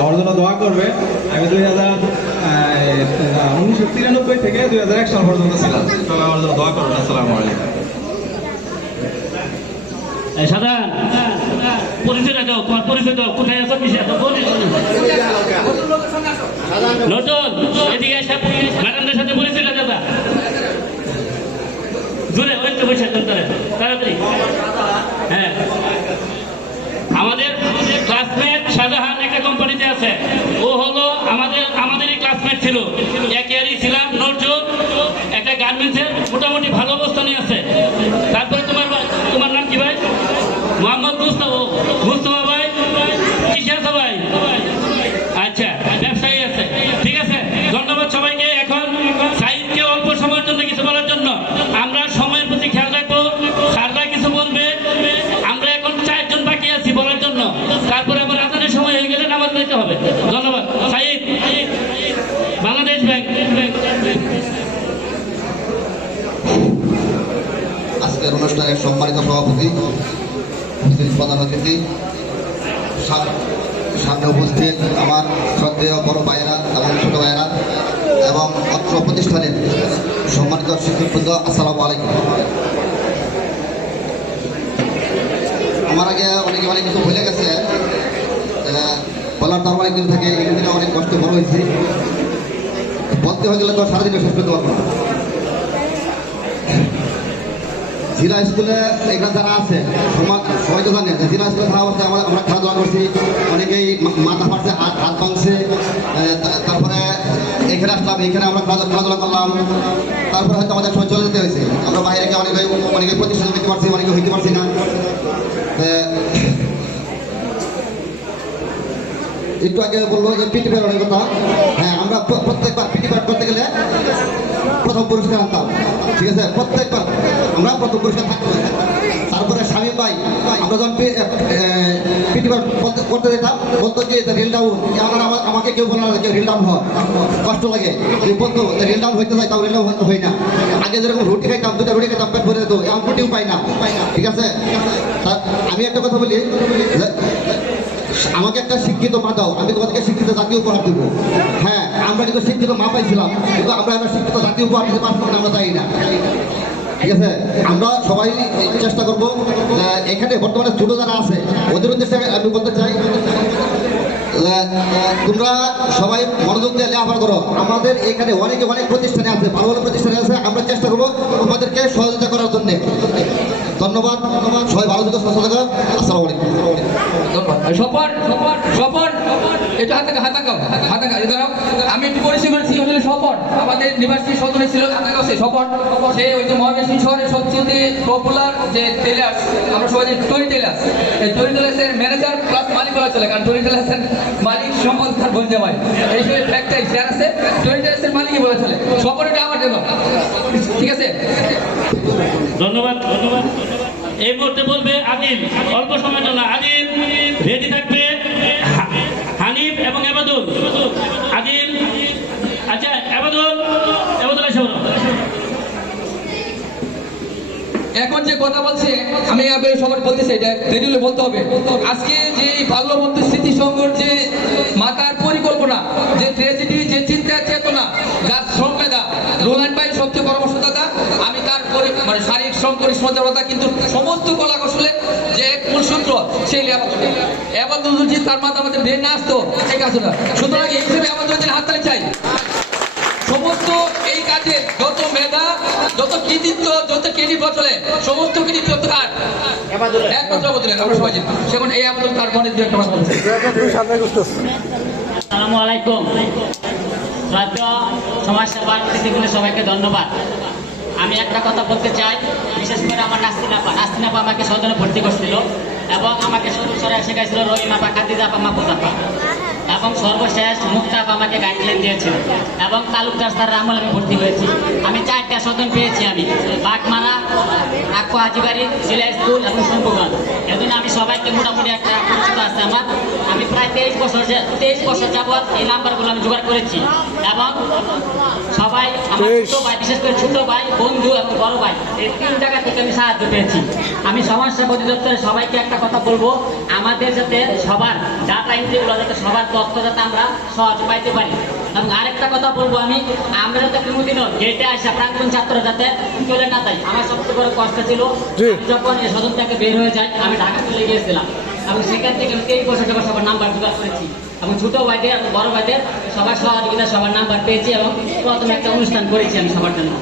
আমার জন্য দোয়া করবে। আমি 1993 থেকে 2001 সাল পর্যন্ত ছিলাম। সবাই আমার জন্য দোয়া করবেন। আসসালামু আলাইকুম। সাধারণ পরিচয়টা দাও, তোমার পরিচয় দাও, কোথায় আছো, কিসে আছো, নতুন এদিকে ম্যাডামদের সাথে পরিচয়টা দেবা জোরে, ওই তো বসে তাড়াতাড়ি। হ্যাঁ, আমাদের ক্লাসমেট শাহজাহান একটা কোম্পানিতে আছে, ও হলো আমাদেরই ক্লাসমেট ছিল, এক ইয়ারই ছিলাম। নজরুল একটা গার্মেন্টসের মোটামুটি ভালো অবস্থানে আছে। তারপরে তোমার নাম কি ভাই? মোহাম্মদ মুস্তফা ভাই, কিসে আছে ভাই? আচ্ছা, ব্যবসায়ী আছে। ঠিক আছে, ধন্যবাদ সবাইকে। এখন সাইদকে অল্প সময়ের জন্য কিছু বলার জন্য, আমরা সময়ের প্রতি খেয়াল রাখবো। স্যাররা কিছু বলবে, আমরা এখন 4 জন বাকি আছি বলার জন্য। তারপরে আবার আজানের সময় হয়ে গেলে নামাজ দিতে হবে। ধন্যবাদ। সাইদ, বাংলাদেশ ব্যাংক। আজকের অনুষ্ঠানের সম্মানিত সভাপতি, প্রধান অতিথি, সামনে উপস্থিত আমার শ্রদ্ধেয় বড় ভাইয়েরা এবং ছোট ভাইয়েরা এবং অত্র প্রতিষ্ঠানের সম্মানিত শিক্ষকবৃন্দ, আসসালামু আলাইকুম। আমার আগে অনেক কিছু ভুলে গেছে, বলার তো আমার একদিন থাকে, একদিনে অনেক কষ্ট বড় হয়েছি, বলতে হয়ে গেলে তো সারাদিনে শেষ করতে পারবো না। জেলা স্কুলে এখানে যারা আছে সবাই তো জানে যে জেলা স্কুলে খেলা হচ্ছে, আমরা খেলাধুলা করছি, অনেকেই মাথা ফাটছে, হাত ভাঙছে, তারপরে এখানে আসলাম, এখানে আমরা খেলাধুলা করলাম, তারপরে হয়তো আমাদের সময় চলে যেতে হয়েছে, আমরা বাইরে গিয়ে অনেকে প্রতিষ্ঠান দিতে পারছি, অনেকে হইতে পারছি না। একটু আগে বলবো যে পিটি প্যারেডের কথা। হ্যাঁ, আমরা প্রত্যেকবার পিটি প্যারেড করতে গেলে প্রথম পুরস্কার আনতাম, ঠিক আছে, প্রত্যেকবার আমরা প্রথম পুরস্কার থাকতো। তারপরে স্বামী ভাই আমরা যখন পিটি প্যারেড করতে যেতাম, বলতো যে রিল ডাউন, আমাকে কেউ বলে না যে রিল ডাউন হয়, কষ্ট লাগে, বলতো রিল ডাউন হইতে যায়, তাও রিল ডাউন হই না। আগে যেরকম রুটি খাইতাম, 2টা রুটি খাইতাম, পেট ভরে যেত, এখন রুটিও পাই না, ঠিক আছে। আমি একটা কথা বলি, আমাকে একটা শিক্ষিত মা দাও, আমি তোমাদেরকে শিক্ষিত জাতীয় উপহার দেব। হ্যাঁ, আমরা কিন্তু শিক্ষিত মা পাইছিলাম, কিন্তু আমরা শিক্ষিত জাতীয় উপহার দিতে পারবো না, আমরা চাই না, ঠিক আছে। আমরা সবাই চেষ্টা করবো। এখানে বর্তমানে ছোট যারা আছে ওদের উদ্দেশ্যে আমি বলতে চাই, তোমরা সবাই মনোযোগ দিয়ে লেখাপড়া করো। আমাদের এখানে অনেক প্রতিষ্ঠানে আছে, ভালো ভালো প্রতিষ্ঠানে আছে, আমরা চেষ্টা করবো তোমাদেরকে সহযোগিতা করার জন্য। ধন্যবাদ, সবাই ভালো থাকো, সুস্থ থাকো, আসসালামু আলাইকুম। আমি একটু পরিচয় করেছি, স্বপন আমাদের ইউনিভার্সিটির সদনে ছিল, স্বপন সে ওই যে মহাবেশী শহরের সবচেয়ে পপুলার যে টেলার্স, আমরা সবাই টরি টেলার্স, এই টরি টেলার্সের ম্যানেজার প্লাস মালিক বলা চলে, কারণ টরি টেলার্সের মালিক সম্পদ তার বলতে হয়, এই ফ্যাক্টরি শেয়ার আছে, টরি টেলার্সের মালিকই বলা চলে। স্বপন এটা আমার জন্য, ঠিক আছে। ধন্যবাদ। এই মুহূর্তে বলবে আদিল, অল্প সময়ের জন্য আদিল রেডি থাকবে, হানিফ এবং এবাদুল। আদিল, আচ্ছা এবাদুল এসে বলো। এখন যে কথা বলছে আমি আপনাদের সবার বলতেছি, এটা রেডিওলে বলতে হবে। আজকে যে বাল্যবন্ধু স্মৃতি সংঘর যে মাতার পরিকল্পনা, যে ট্র্যাজেডি, যে চিন্তা চেতনা, যার শ্রম মেধা, রোলান ভাই সবচেয়ে পরামর্শদাতা, আমি তার মানে শারীরিক শ্রম পরিশ্রমতা, কিন্তু সমস্ত কলা কৌশলের যে মূল সূত্র সেই আবাদুল তার মাথা আমাদের ব্রেন না আসতো, সেই কাজ না। সুতরাং এই হিসেবে আবাদুল হাততালি চাই। সমস্ত এই কাজে যত মেধা, যত কৃতিত্ব, যত ক্রেডিট বছরে সমস্ত ক্রেডিট কার একমাত্র আবাদুলের, আমরা সবাই জানি। সেখন এই আবাদুল তার মনে দিয়ে একটা কথা বলছে। আসসালামু আলাইকুম। সমাজসেবার প্রতিগুলো সবাইকে ধন্যবাদ। আমি একটা কথা বলতে চাই, বিশেষ করে আমার নাস্তিনাপা আমাকে সদনে ভর্তি করছিল এবং আমাকে সদর সরে শেখাইছিল রহিমাপা, খাদিজাপা, মাহফুজাপা, এবং সর্বশেষ মুক্তাপা আমাকে গাইডলাইন দিয়েছিল, এবং তালুকদার স্যার আমল আমি ভর্তি হয়েছি। আমি 4টা সদন পেয়েছি, আমি বাগমারা, আকু হাজিবাড়ি, জেলা স্কুল এবং শম্ভুগঞ্জ। এজন্য আমি সবাইকে মোটামুটি একটা পরিচিত আছে আমার। আমি প্রায় 23 বছর যাবৎ এই নাম্বারগুলো আমি জোগাড় করেছি, এবং সবাই আমার ছোট ভাই, বিশেষ করে ছোট ভাই, বন্ধু এবং বড় ভাই, এই 3 জায়গা থেকে আমি সাহায্য পেয়েছি। আমি সমাজসেবা অধিদপ্তরে সবাইকে একটা কথা বলবো, আমাদের যাতে সবার ডাটা এন্ট্রিগুলো যাতে সবার তথ্য যাতে আমরা সহজ পাইতে পারি। এবং আরেকটা কথা বলবো, আমরা যাতে কোনোদিনও গেটে আসা প্রাক্তন ছাত্র যাতে চলে না যাই। আমার সবচেয়ে বড় কষ্ট ছিল যখন এই সদন থেকে বের হয়ে যায়, আমি ঢাকা চলে গিয়েছিলাম, এবং সেখান থেকে আমি 23 বছর যাবো সবার নাম্বার জোগাড় করেছি, এবং ছোট ভাইদের এবং বড় ভাইদের সবার সহযোগিতা, সবার নাম্বার পেয়েছি, এবং প্রথমে একটা অনুষ্ঠান করেছি আমি সবার জন্য,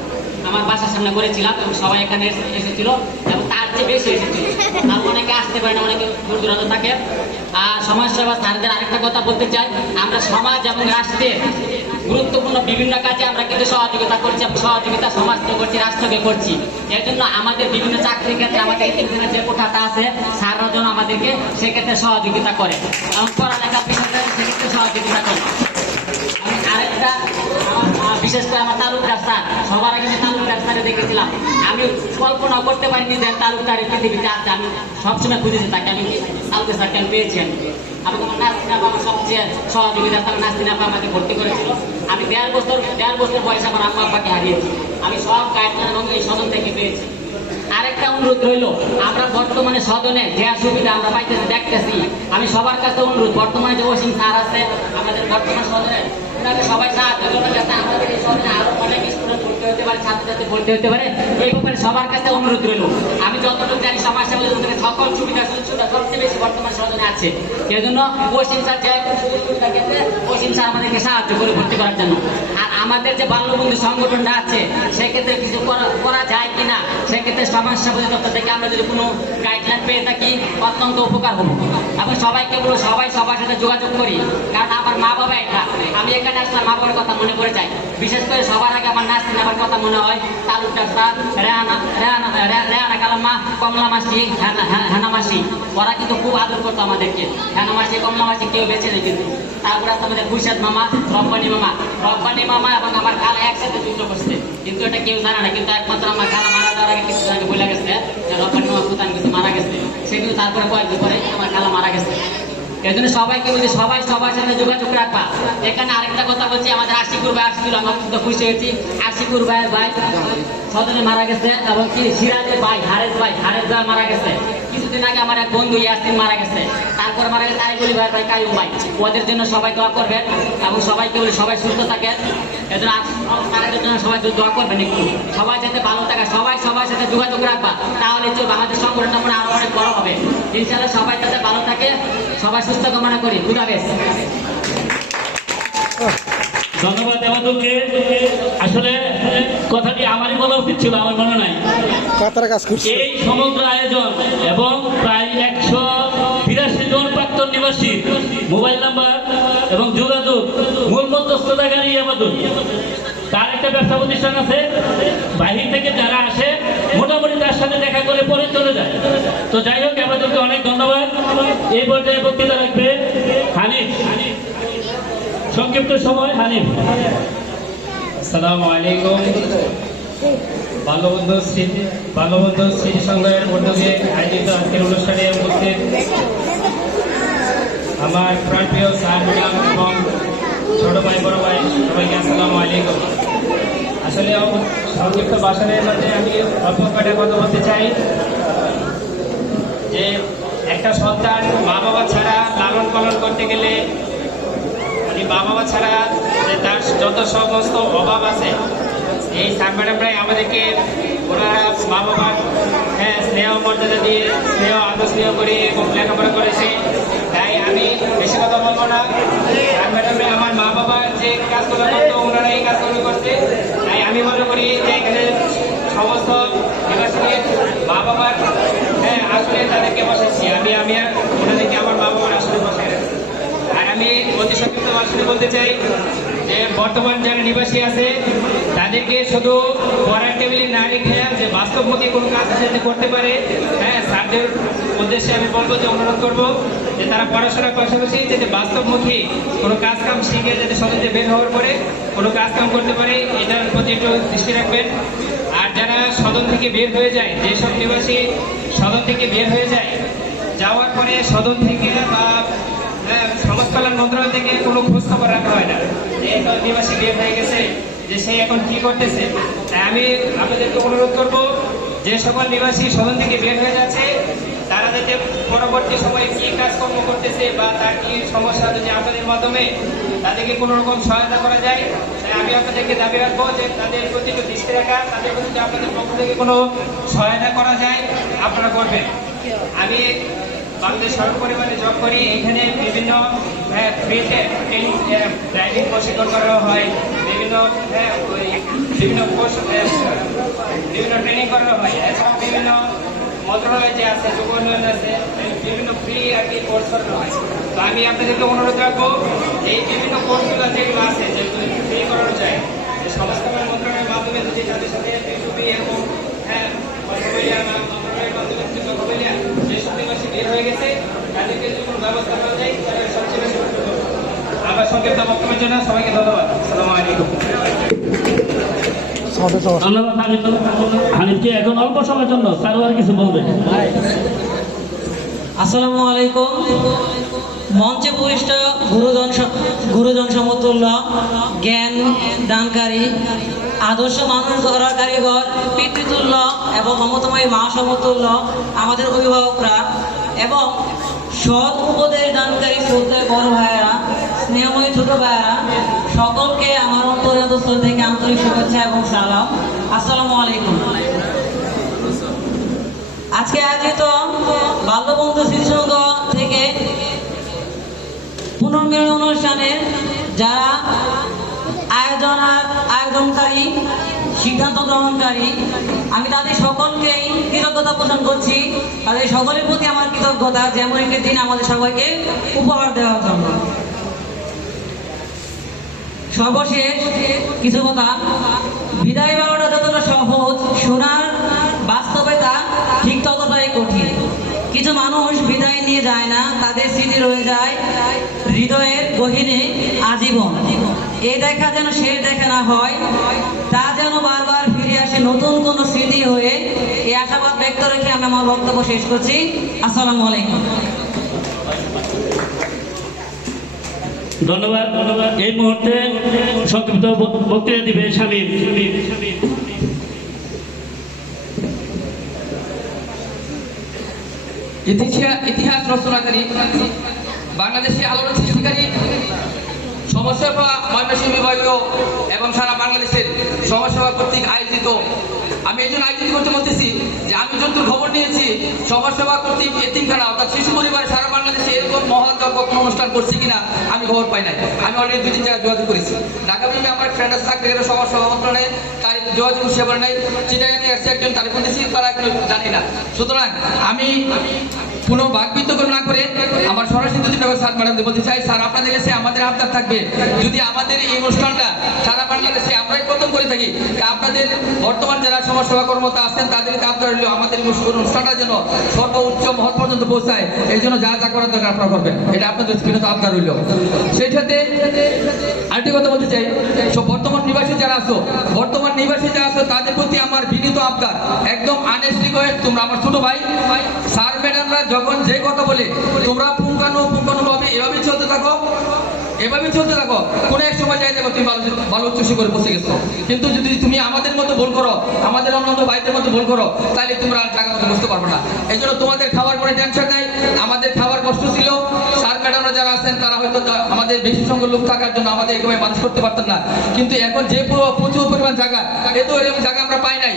আমার বাসার সামনে করেছিলাম, এবং সবাই এখানে এসেছিল, এবং তার চেয়ে বেশি এসেছিল। আর অনেকে আসতে পারে না, অনেকে দূর দূরান্ত থাকে। আর সমাজসেবা স্যারদের আরেকটা কথা বলতে চাই, আমরা সমাজ এবং রাষ্ট্রের গুরুত্বপূর্ণ বিভিন্ন কাজে আমরা কিন্তু সহযোগিতা করছি, এবং সহযোগিতা সমাজকে করছি, রাষ্ট্রকে করছি। এর জন্য আমাদের বিভিন্ন চাকরির ক্ষেত্রে আমাদের ইতিমধ্যে যে কোঠাটা আছে, স্যাররা যেন আমাদেরকে সেক্ষেত্রে সহযোগিতা করে, এবং পড়ালেখার বিষয়টা সেক্ষেত্রে সহযোগিতা করে। আমি আরেকটা, বিশেষ করে আমার তালুকদার স্যার, সবার আগে আমি তালুকদার স্যারে দেখেছিলাম, আমি কল্পনা করতে পারিনি যে তালুকদারের পৃথিবীতে আছে। আমি সবসময় খুঁজেছি তাকে, আমি তালুকদার স্যারকে আমি পেয়েছি। আমি আমার নাস্তিনাপা আমার সবচেয়ে সহযোগিতা, তার নাস্তিনাপা আমাকে ভর্তি করেছিল। আমি 1.5 বছর বয়সে আমার আম্মা আব্বাকে হারিয়েছি, আমি সব গাইডলাইন এবং এই সদন থেকে পেয়েছি। আরেকটা অনুরোধ রইল, আমরা বর্তমানে সদনে যে সুবিধা আমরা পাইতেছি, দেখতেছি, আমি সবার কাছে অনুরোধ, বর্তমানে যে ওসিম স্যার আছে আমাদের বর্তমান সদনে, ওনাকে সবাই সাহায্য করবেন যাতে আমাদের এই সদনে আরো অনেক স্টুডেন্ট ভর্তি হতে পারে, ছাত্রছাত্রী ভর্তি হতে পারে। এই ব্যাপারে সবার কাছে অনুরোধ রইল। আমি যতটুকু জানি সমাজসেবা সকল সুবিধা সবচেয়ে বেশি বর্তমান সদনে আছে। এই জন্য ওসিম স্যার যে সুবিধা ক্ষেত্রে ওসিম স্যার আমাদেরকে সাহায্য করে ভর্তি করার জন্য। আর আমাদের যে বাল্যবন্ধু সংগঠনটা আছে সেক্ষেত্রে কিছু করা যায় কিনা, সেক্ষেত্রে সমাজ সেবা দপ্তর থেকে আমরা যদি কোনো গাইডলাইন পেয়ে থাকি অত্যন্ত উপকার হবো। এবং সবাইকে বলবো সবাই সবার সাথে যোগাযোগ করি, কারণ আমার মা বাবা এটা, আমি এখানে আসলাম মা বাবার কথা মনে পড়ে যায়। বিশেষ করে সবার আগে আমার নাসরিন আবার কথা মনে হয়, তালুকদার, রেহানা কালাম্মা, কমলা মাসি, হেনা মাসি, ওরা কিন্তু খুব আদর করতো আমাদেরকে। হেনা মাসি, কমলা মাসি কেউ বেঁচে নেই কিন্তু। তারপরে আছে আমাদের খুরশেদ মামা, রব্বানি মামা এবং আমার খালা একসাথে যুদ্ধ করছে, কিন্তু এটা কেউ জানে না। কিন্তু একমাত্র আমার খালা মারা যাওয়ার আগে কিছু আগে বলে গেছে রব্বানি মামা পুতান গেছে, মারা গেছে। সে কিন্তু তারপরে কয়েকদিন পরে আমার খালা মারা গেছে। এই জন্য সবাইকে বলছি সবাই সবার সাথে যোগাযোগ রাখবা। এখানে আরেকটা কথা বলছি, আমাদের আশিকুর ভাই আসছিল, আমরা কিন্তু খুশি হয়েছি। আশিকুর ভাইয়ের ভাই সদনে মারা গেছে, এবং কি সিরাজের ভাই হারেজ ভাই মারা গেছে। কিছুদিন আগে আমার এক বন্ধু ইয়াসিন মারা গেছে, তারপরে মারা গেছে আইগুলি ভাইয়ের ভাই কায়ুম ভাই। ওদের জন্য সবাই দোয়া করবেন এবং সবাইকে বলি সবাই সুস্থ থাকেন। এই জন্য তাদের জন্য সবাই দোয়া করবেন একটু, সবাই যাতে ভালো থাকে, সবাই সবার সাথে যোগাযোগ রাখবা, তাহলে চলবে। আমাদের সংগঠনটা মনে আরো অনেক বড় হবে ইনশাআল্লাহ। সবাই যাতে ভালো থাকে, সবাই সুস্থ কামনা করি। খুদা হাফেজ। ধন্যবাদ আমাদেরকে। আসলে কথাটি আমারই বলা উচিত ছিল, আমার মনে নাই। এই সমগ্র আয়োজন এবং প্রায় 183 জন প্রাক্তন নিবাসী মোবাইল নাম্বার এবং যোগাযোগ মূল মধ্যস্থতাকারী আমাদের। তার একটা ব্যবসা প্রতিষ্ঠান আছে, বাহির থেকে যারা আসে মোটামুটি তার সাথে দেখা করে পরে চলে যায়। তো যাই হোক, আমাদেরকে অনেক ধন্যবাদ। এই পর্যায়ে বক্তৃতা রাখবে হানিফ। সংক্ষিপ্ত সময় হানিফ। আসসালামু আলাইকুম। বাল্যবন্ধু স্মৃতি সংগ্রহের উদ্যোগে আয়োজিত আজকের অনুষ্ঠানে উপস্থিত আমার প্রাণপ্রিয় স্যার ম্যাডাম এবং ছোট ভাই বড় ভাই সবাইকে আসসালামু আলাইকুম। আসলে সংক্ষিপ্ত ভাষণের মধ্যে আমি অল্প কয়েকটা কথা বলতে চাই যে একটা সন্তান মা বাবা ছাড়া লালন পালন করতে গেলে, মা বাবা ছাড়া যে তার যত সমস্ত অভাব আছে, এই স্যার ম্যাডামরাই আমাদেরকে ওনারা মা বাবার স্নেহ মর্যাদা দিয়ে স্নেহ আদর স্নেহ করে এবং লেখাপড়া করেছে। তাই আমি বেশি কথা বলবো না। স্যার ম্যাডামরা আমার মা বাবার যে কাজগুলো করতো ওনারা এই কাজগুলো করছে। তাই আমি মনে করি যে এখানে সমস্ত নিবাসীদের মা বাবার আসলে তাদেরকে বসেছি আমি আর ওনাদেরকে আমার মা বাবার আসলে বসে রাখছি। আর আমি অতি সংক্ষিপ্ত ভাষণে বলতে চাই যে বর্তমান যারা নিবাসী আছে তাদেরকে শুধু পড়ার টেবিলে না রেখে যে বাস্তবমুখী কোনো কাজ যাতে করতে পারে, স্যারদের উদ্দেশ্যে আমি বলবো যে অনুরোধ করবো যে তারা পড়াশোনার পাশাপাশি যাতে বাস্তবমুখী কোনো কাজ কাম শিখে যাতে সমাজে বের হওয়ার পরে কোনো কাজ কাম করতে পারে, এটার প্রতি একটু দৃষ্টি রাখবেন। আর যারা সদন থেকে বের হয়ে যায়, যেসব নিবাসী সদন থেকে বের হয়ে যায়, যাওয়ার পরে সদন থেকে বা সমাজ কল্যাণ মন্ত্রণালয় থেকে কোনো খোঁজ খবর রাখা হয় না যে নিবাসী বের হয়ে গেছে, যে সে এখন কি করতেছে। তাই আমি আপনাদেরকে অনুরোধ করব যে সকল নিবাসী সদন থেকে বের হয়ে যাচ্ছে তারা যাতে পরবর্তী সময়ে কি কাজকর্ম করতেছে বা তার কি সমস্যা, যদি আপনাদের মাধ্যমে তাদেরকে কোনো রকম সহায়তা করা যায়, তাই আমি আপনাদেরকে দাবি রাখবো যে তাদের প্রতি একটু দৃষ্টি রাখা, তাদের প্রতি যদি আপনাদের পক্ষ থেকে কোনো সহায়তা করা যায় আপনারা করবেন। আমি বাংলাদেশ সড়ক পরিবহনে জব করি, এখানে বিভিন্ন ফ্রিতে ড্রাইভিং প্রশিক্ষণ করানো হয়, বিভিন্ন ট্রেনিং করানো হয়। এছাড়াও বিভিন্ন মন্ত্রণালয় যে আছে, যুব উন্নয়ন আছে, বিভিন্ন ফ্রি আর কি কোর্স করানো হয়। তো আমি আপনাদেরকে অনুরোধ রাখবো এই বিভিন্ন কোর্সগুলো যেগুলো আছে যেগুলো ফ্রি করানো যায়, যে সমাজ কল্যাণ মন্ত্রণালয়ের মাধ্যমে যদি তাদের সাথে এরকম মন্ত্রণালয়ের মাধ্যমে যেসব নিবাসী বের হয়ে গেছে তাদেরকে যদি কোনো ব্যবস্থা করা যায় তাহলে সবচেয়ে বেশি। আমার সংক্ষিপ্ত বক্তব্যের জন্য সবাইকে ধন্যবাদ। আসসালামু আলাইকুম। ধন্যবাদ হানিফকে। এখন অল্প সময়ের জন্য সারোয়ার কিছু বলবেন। আসসালামু আলাইকুম। মঞ্চে উপবিষ্ট গুরুজন সমতুল্য, জ্ঞান দানকারী, আদর্শ মানুষ গড়ার কারিগর, পিতৃতুল্য এবং মমতাময়ী মা সমতুল্য আমাদের অভিভাবকরা এবং সৎ উপদেশ দানকারী শ্রদ্ধেয় বড় ভাইয়েরা, স্নেহময়ী ছোট ভাইয়েরা, সকলকে আমার অন্তর্স্থল থেকে আন্তরিক শুভেচ্ছা এবং সালাম। আসসালামু আলাইকুম। আজকে আয়োজিত বাল্যবন্ধু স্মৃতিসংঘ থেকে পুনর্মিলন অনুষ্ঠানের যারা আয়োজনা আয়োজনকারী, সিদ্ধান্ত গ্রহণকারী, আমি তাদের সকলকেই কৃতজ্ঞতা পোষণ করছি। তাদের সকলের প্রতি আমার কৃতজ্ঞতা, যেমন একটি দিন আমাদের সবাইকে উপহার দেওয়ার জন্য। সর্বশেষ কিছু কথা, বিদায় বলাটা যতটা সহজ, শোনার বাস্তবতা ঠিক ততটাই কঠিন। কিছু মানুষ বিদায় নিয়ে যায় না, তাদের স্মৃতি রয়ে যায় হৃদয়ের গহীনে আজীবন। এই দেখা যেন শেষ দেখা না হয়, তা যেন বারবার ফিরে আসে নতুন কোনো স্মৃতি হয়ে। এই আশাবাদ ব্যক্ত রেখে আমি আমার বক্তব্য শেষ করছি। আসসালামু আলাইকুম। ধন্যবাদ। এই মুহূর্তে সংক্ষিপ্ত বক্তৃতা দিবে শামীম। ইতিহাস রচনাকারী, বাংলাদেশি আলোড়ন সৃষ্টিকারী, সমাজসেবা ময়মনসিংহ বিভাগীয় এবং সারা বাংলাদেশের সমাজসেবা কর্তৃক আয়োজিত, আমি এই জন্য আয়োজিত করতে বলতেছি যে আমি যতদূর খবর নিয়েছি, সমাজসেবা কর্তৃক এতিমখানা অর্থাৎ শিশু পরিবার সারা বাংলাদেশে এরকম মহৎ কোনো অনুষ্ঠান করছি কিনা আমি খবর পাই নাই। আমি অলরেডি 2-3 জায়গায় যোগাযোগ করেছি। ঢাকা বিভাগে আমার ফ্রেন্ড আছে, চাকরি করে সমাজসেবা মন্ত্রণালয়ে, তার যোগাযোগ সেবা নেই। চিটাগাঙে আসছে একজন, তার ফোন দিয়েছি, তারা এখন জানি না। সুতরাং আমি কোনো বাকবিতর্ক না করে আমার সরাসরি দুদিন স্যার ম্যাডামদের বলতে চাই, স্যার আপনাদের কাছে আমাদের আবদার থাকবে, যদি আমাদের এই অনুষ্ঠানটা সারা বাংলাদেশে আমরাই প্রথম করে থাকি, তা আপনাদের বর্তমান যারা সমাজসেবা কর্মকর্তা আছেন তাদেরকে আবদার হইলেও আমাদের অনুষ্ঠানটা যেন সর্বোচ্চ মহৎ পর্যন্ত পৌঁছায়, এই জন্য যা যা করার দরকার আপনারা করবেন, এটা আপনাদের বিনত আবদার হইল। সেই সাথে আরেকটি কথা বলতে চাই, বর্তমান নিবাসী যারা আছো, তাদের প্রতি আমার বিনীত আবদার, একদম আনেস্টলি করে তোমরা আমার ছোট ভাই স্যার ম্যাডামরা যখন যে কথা বলে তোমরা পুঙ্খানুপুঙ্খানুভাবে এভাবেই চলতে থাকো, কোনো এক সময় যাই দেখো তুমি ভালো উচ্চ শিখরে পৌঁছে গেছো। কিন্তু যদি তুমি আমাদের মতো ভুল করো, আমাদের অন্যান্য ভাইদের মতো ভুল করো, তাহলে তোমরা আর জায়গা মতো বুঝতে পারবে না। এই জন্য তোমাদের খাওয়ার কোনো টেনশন নাই, আমাদের খাওয়ার কষ্ট ছিল। স্যার ম্যাডামরা যারা আছেন তারা হয়তো আমাদের বেশি সংখ্যক লোক থাকার জন্য আমাদের এভাবে মানুষ করতে পারতেন না, কিন্তু এখন যে প্রচুর পরিমাণ জায়গা, এতো এরকম জায়গা আমরা পাই নাই,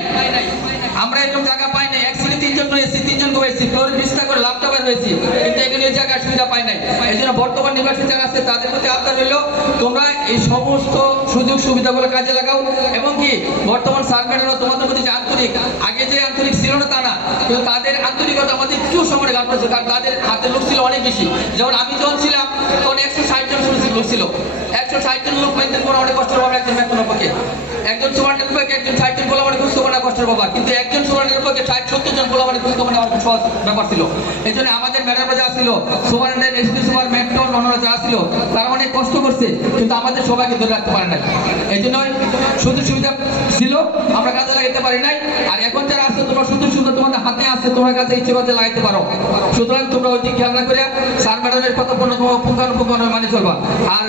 এরকম জায়গা পাই নাই। এক শ্রেণী 3 জন রয়েছি, 3 জন হয়েছি, ফ্লোর 20টা করে লাভটা বের হয়েছি, কিন্তু এখানে এই জায়গার সুবিধা পাই নাই। এই জন্য বর্তমান নিবাসী যারা আছে তাদের প্রতি আবদার হইল, তোমরা এই সমস্ত সুযোগ সুবিধাগুলো কাজে লাগাও, এবং কি বর্তমান স্যার ম্যাডামরা তোমাদের প্রতি যে আন্তরিক, আগে যে আন্তরিক ছিল না তা না, কিন্তু তাদের আন্তরিকতা আমাদের একটু সময় ঘাট পড়েছে, কারণ তাদের হাতে লোক ছিল অনেক বেশি। যেমন আমি যখন ছিলাম তখন 160 জন লোক ছিল, 160 জন লোক মেনটেন করা অনেক কষ্টের ব্যাপার। একজন মেকনের পক্ষে, একজন সুপারেন্টের পক্ষে একজন 60 জন বলা মানে খুব কষ্টের ব্যাপার, কিন্তু একজন সুপারেন্টের পক্ষে 60-70 জন বলা মানে খুব সহজ ব্যাপার ছিল। এই জন্য আমাদের ম্যাডামরা যা ছিল, সুপারেন্টের এসপি সুপার মেট্রো অন্যরা যারা ছিল, তারা অনেক কষ্ট করছে, কিন্তু আমাদের সবাইকে ধরে রাখতে পারে নাই। এই জন্য সুযোগ সুবিধা ছিল, আমরা কাজে লাগাতে পারি নাই। আর এখন যারা আছে, তোমার সুযোগ সুবিধা তোমাদের হাতে আছে, তোমার কাছে ইচ্ছে করতে লাগাইতে পারো। সুতরাং তোমরা ওই দিক খেয়াল না করে স্যার ম্যাডামের কথা পুঙ্খানুপুঙ্খানু মানে চলবা। আর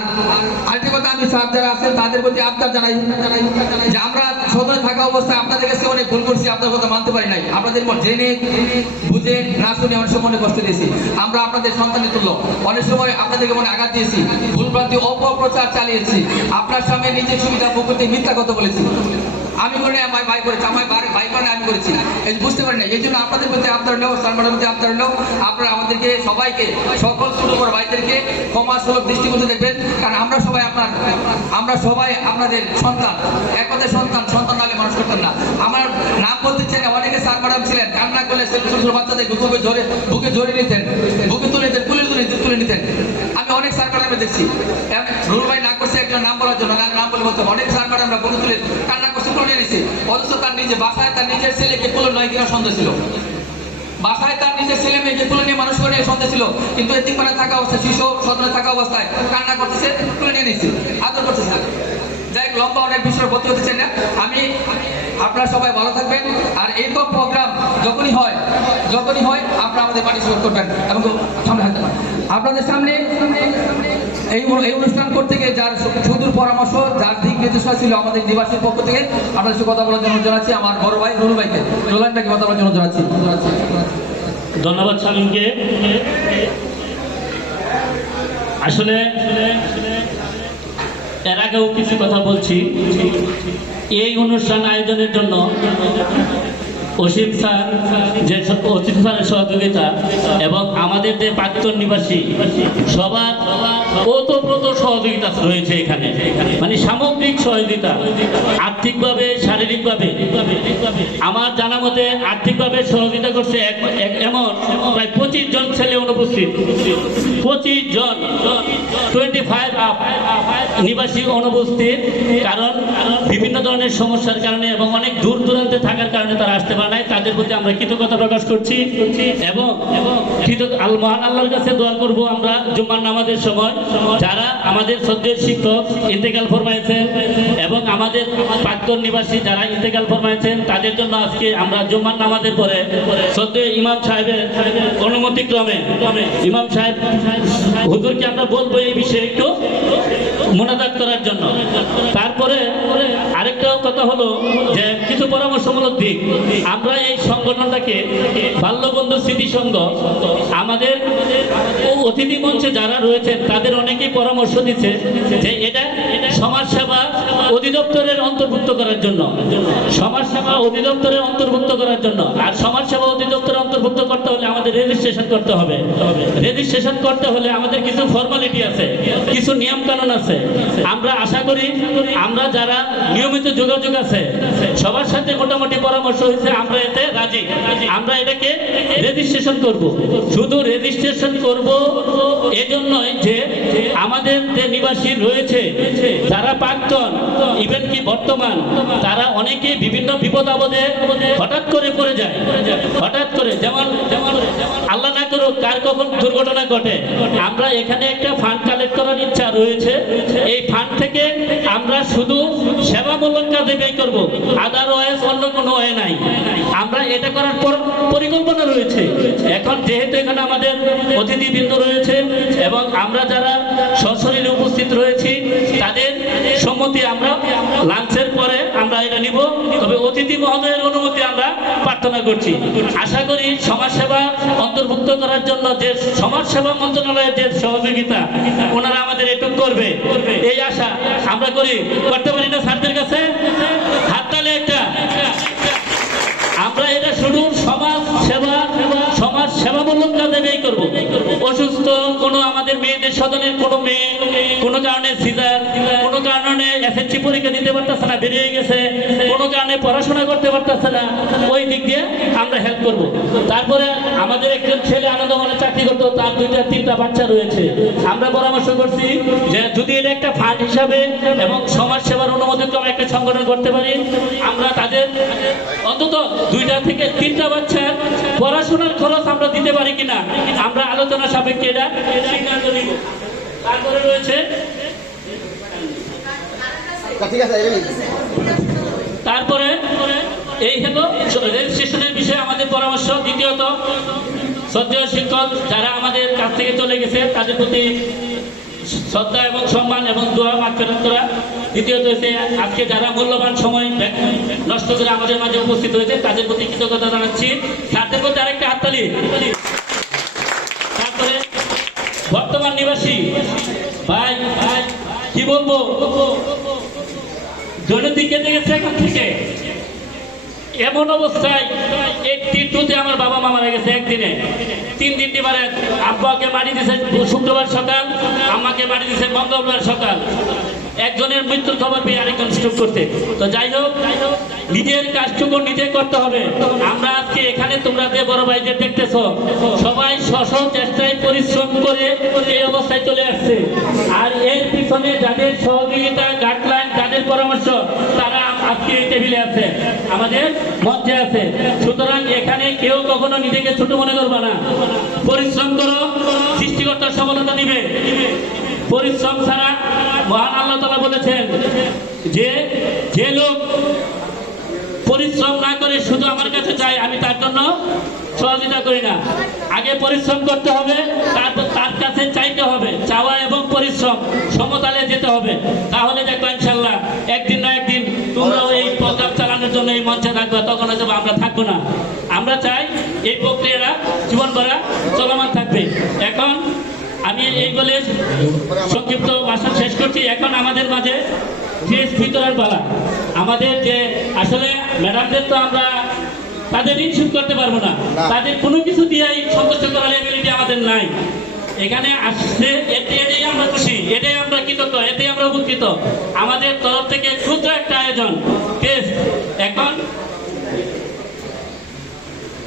আরেকটি কথা, আমি স্যার যারা আছেন তাদের প্রতি আবদার জানাই যে আমরা সদনে থাকা অবস্থায় আপনাদের কাছে অনেক ভুল করছি, আপনার কথা মানতে পারি নাই, আপনাদের জেনে বুঝে না শুনে অনেক সময় মনে কষ্ট দিয়েছি। আমরা আপনাদের সন্তানের তুল্য, অনেক সময় আপনাদেরকে মনে আঘাত দিয়েছি, ভুলভ্রান্তি অপপ্রচার চালিয়েছি, আপনার সামনে নিজের সুবিধা ভোগ করতে মিথ্যা কথা বলেছি। আমি করে আমার ভাই করেছি, আমার ভাই করে আমি করেছি, এই বুঝতে পারি না। এই জন্য আপনাদের প্রতি আবদার হলেও, স্যার ম্যাডামের প্রতি আবদার হলেও, আপনারা আমাদেরকে সবাইকে, সকল ছোট বড় ভাইদেরকে ক্ষমা সুলভ দৃষ্টিভঙ্গি দেখবেন, কারণ আমরা সবাই আপনাদের সন্তান, এক কথায় সন্তান নাহলে মানুষ করতেন না। আমার নাম বলতে চাই না, অনেকে স্যার ম্যাডাম ছিলেন, কান্না করলে ছোট ছোট বাচ্চাদের বুকে ধরে নিতেন, বুকে তুলে নিতেন, তুলে নিতেন। আমি অনেক স্যার ম্যাডামে দেখছি, রুল ভাই না করছে একজন নাম বলার জন্য, নাম বলে বলতাম, অনেক স্যার ম্যাডামরা বুকে তুলে কান্না করছে, তুলে নিয়েছে, অথচ তার নিজে বাসায় তার নিজের ছেলেকে তুলে নয় কিনা সন্দেহ ছিল, বাসায় তার নিজের ছেলে মেয়েকে তুলে নিয়ে মানুষ করে সন্দেহ ছিল, কিন্তু এতিমখানায় থাকা অবস্থায়, শিশু সদনে থাকা অবস্থায় কান্না করতেছে, তুলে নিয়ে নিয়েছে, আদর করতেছে। যাই লম্বা অনেক বিষয় বলতে হতে চাই না। আপনারা সবাই ভালো থাকবেন, আর এইরকম প্রোগ্রাম যখনই হয় আপনারা আমাদের পার্টিসিপেট করবেন এবং সামনে থাকতে পারেন। আপনাদের সামনে এই অনুষ্ঠান করতে গিয়ে যার সুদূর পরামর্শ, যার দিক নির্দেশনা ছিল আমাদের নিবাসীর পক্ষ থেকে, আপনাদের সাথে কথা বলার জন্য জানাচ্ছি আমার বড় ভাই নুরুল ভাইকে, রোলান ভাইকে কথা বলার জন্য জানাচ্ছি। ধন্যবাদ শামীমকে। আসলে এর আগেও কিছু কথা বলছি, এই অনুষ্ঠান আয়োজনের জন্য অসীম স্যার যে অসীম স্যারের সহযোগিতা এবং আমাদের যে প্রাক্তন নিবাসী সবার ওতপ্রোত সহযোগিতা রয়েছে এখানে, মানে সামগ্রিক সহযোগিতা, আর্থিকভাবে শারীরিকভাবে। আমার জানা মতে আর্থিকভাবে সহযোগিতা করছে এমন প্রায় 25 জন ছেলে অনুপস্থিত, 25 জন 25 আপ নিবাসী অনুপস্থিত, কারণ বিভিন্ন ধরনের সমস্যার কারণে এবং অনেক দূর দূরান্তে থাকার কারণে তারা আসতে পারে নাই। তাদের প্রতি আমরা কৃতজ্ঞতা প্রকাশ করছি এবং মহান আল্লাহর কাছে দোয়া করব আমরা জুম্মার নামাজের সময় যারা আমাদের শ্রদ্ধেয় শিক্ষক ইন্তেকাল ফরমাইছেন এবং আমাদের প্রাক্তন নিবাসী যারা ইন্তেকাল ফরমাইছেন তাদের জন্য আজকে আমরা জুম্মার নামাজের পরে শ্রদ্ধেয় ইমাম সাহেবের অনুমতিক্রমে ইমাম সাহেব হুজুরকে আমরা বলবো এই বিষয়ে একটু মোনাজাত করার জন্য। তারপরে আরেকটা কথা হলো যে কিছু পরামর্শমূলক দিক, আমরা এই সংগঠনটাকে বাল্যবন্ধু স্মৃতি সংঘ আমাদের অতিথি মঞ্চে যারা রয়েছেন তাদের অনেকেই পরামর্শ দিচ্ছে যে এটা সমাজসেবা অধিদপ্তরের অন্তর্ভুক্ত করার জন্য, সমাজসেবা অধিদপ্তরের অন্তর্ভুক্ত করার জন্য। আর সমাজসেবা অধিদপ্তরের অন্তর্ভুক্ত করতে হলে আমাদের রেজিস্ট্রেশন করতে হবে। রেজিস্ট্রেশন করতে হলে আমাদের কিছু ফর্মালিটি আছে, কিছু নিয়ম কানুন আছে। আমরা আশা করি আমরা যারা নিয়মিত যোগাযোগ আছে সবার সাথে মোটামুটি পরামর্শ হয়েছে, আমরা এতে রাজি। আমরা এটাকে রেজিস্ট্রেশন করব। শুধু রেজিস্ট্রেশন করব এজন্যই যে আমাদের যে নিবাসী রয়েছে যারা প্রাক্তন ইভেন কি বর্তমান, তারা অনেকে বিভিন্ন বিপদ আপদে হঠাৎ করে পড়ে যায়, হঠাৎ করে, যেমন আল্লাহ না করুক কার কখন দুর্ঘটনা ঘটে। আমরা এখানে একটা ফান্ড কালেক্ট করার ইচ্ছা রয়েছে। এই ফান্ড থেকে আমরা শুধু সেবামূলক কাজে ব্যয় করব, আদারওয়াইজ অন্য কোনো ওয়ে নাই। আমরা এটা করার পরিকল্পনা রয়েছে। এখন যেহেতু এখানে আমাদের অতিথিবৃন্দ রয়েছে এবং আমরা যারা সশরীরে উপস্থিত রয়েছি তাদের সম্মতি আমরা লাঞ্চের পরে আমরা এটা নিব। তবে অতিথি মহোদয়ের অনুমতি আমরা প্রার্থনা করছি। আশা করি সমাজসেবা অন্তর্ভুক্ত করার জন্য যে সমাজসেবা মন্ত্রণালয়ের যে সহযোগিতা ওনারা আমাদের এটুক করবে এই আশা আমরা করি। করতে পারি না স্যারদের কাছে? হাততালি একটা। আমরা এটা শুধু সমাজ সেবামূলক কাজে ব্যয় করব। অসুস্থ কোনো আমাদের মেয়েদের সদনের কোনো মেয়ে কোনো কারণে সিজার, কোনো কারণে এসএসসি পরীক্ষা দিতে পারতেছে না, বেরিয়ে গেছে, কোনো কারণে পড়াশোনা করতে পারতেছে না, ওই দিক দিয়ে আমরা হেল্প করব। তারপরে আমাদের একজন ছেলে আনন্দমনে চাকরি করতো, তার 2-3টা বাচ্চা রয়েছে। আমরা পরামর্শ করছি যে যদি এটা একটা ফান্ড হিসাবে এবং সমাজ সেবার অনুমোদিতক্রমে একটা সংগঠন করতে পারি, আমরা তাদের অন্তত 2 থেকে 3টা বাচ্চার পড়াশোনার খরচ আমরা দিতে পারি কিনা আমরা আলোচনা সাপেক্ষে এটা সিদ্ধান্ত নিব। তারপরে রয়েছে তারপরে এই হলো রেজিস্ট্রেশনের বিষয়ে আমাদের পরামর্শ। দ্বিতীয়ত শ্রদ্ধেয় শিক্ষক যারা আমাদের কাছ থেকে চলে গেছে তাদের প্রতি শ্রদ্ধা এবং সম্মান এবং দোয়া মাগফিরাত করা। দ্বিতীয়ত হচ্ছে আজকে যারা মূল্যবান সময় নষ্ট করে আমাদের মাঝে উপস্থিত হয়েছে তাদের প্রতি কৃতজ্ঞতা জানাচ্ছি। তাদের প্রতি আরেকটা হাততালি। তারপরে বর্তমান নিবাসী ভাই কি বলবো, দৈনন্দিন কেটে গেছে এখান থেকে এমন অবস্থায় একটি টুতে আমার বাবা মা মারা গেছে একদিনে। 3 দিনটি মারা, আব্বাকে মারি দিয়েছে শুক্রবার সকাল, আম্মাকে মারি দিয়েছে মঙ্গলবার সকাল। একজনের মৃত্যুর খবর পেয়ে আরেকজন স্ট্রোক করতে। তো যাই হোক নিজের কাজটুকু নিজে করতে হবে। আমরা আজকে এখানে তোমরা যে বড় ভাইদের দেখতেছ সবাই স্ব চেষ্টায় পরিশ্রম করে এই অবস্থায় চলে আসছে। আর এর পিছনে যাদের সহযোগিতা গাইডলাইন যাদের পরামর্শ তারা আজকে এই টেবিলে আছে, আমাদের মঞ্চে আছে। সুতরাং এখানে কেউ কখনো নিজেকে ছোট মনে করবে না। পরিশ্রম করো, সৃষ্টিকর্তার সফলতা দিবে। পরিশ্রম ছাড়া মহান আল্লাহ তাআলা বলেছেন যে লোক পরিশ্রম না করে শুধু আমার কাছে চায় আমি তার জন্য সহযোগিতা করি না। আগে পরিশ্রম করতে হবে, তারপর তার কাছে চাইতে হবে। চাওয়া এবং পরিশ্রম সমতালে যেতে হবে। তাহলে দেখো ইনশাল্লাহ একদিন না একদিন তোমরাও এই প্রোগ্রাম চালানোর জন্য এই মঞ্চে থাকবে, তখন হয়তো আমরা থাকবো না। আমরা চাই এই প্রক্রিয়াটা জীবনভরা চলমান থাকবে। এখন আমি এই বলে সংক্ষিপ্ত ভাষণ শেষ করছি। এখন আমাদের মাঝে যে ভিতরের পালা আমাদের যে আসলে ম্যাডামদের তো আমরা তাদের ঋণ শোধ করতে পারবো না, তাদের কোনো কিছু দিয়েই সন্তুষ্ট করার এবিলিটি আমাদের নাই। এখানে আসছে এটাই আমরা খুশি, এটাই আমরা কৃতজ্ঞ, এটাই আমরা উপকৃত। আমাদের তরফ থেকে ক্ষুদ্র একটা আয়োজন টেস্ট, এখন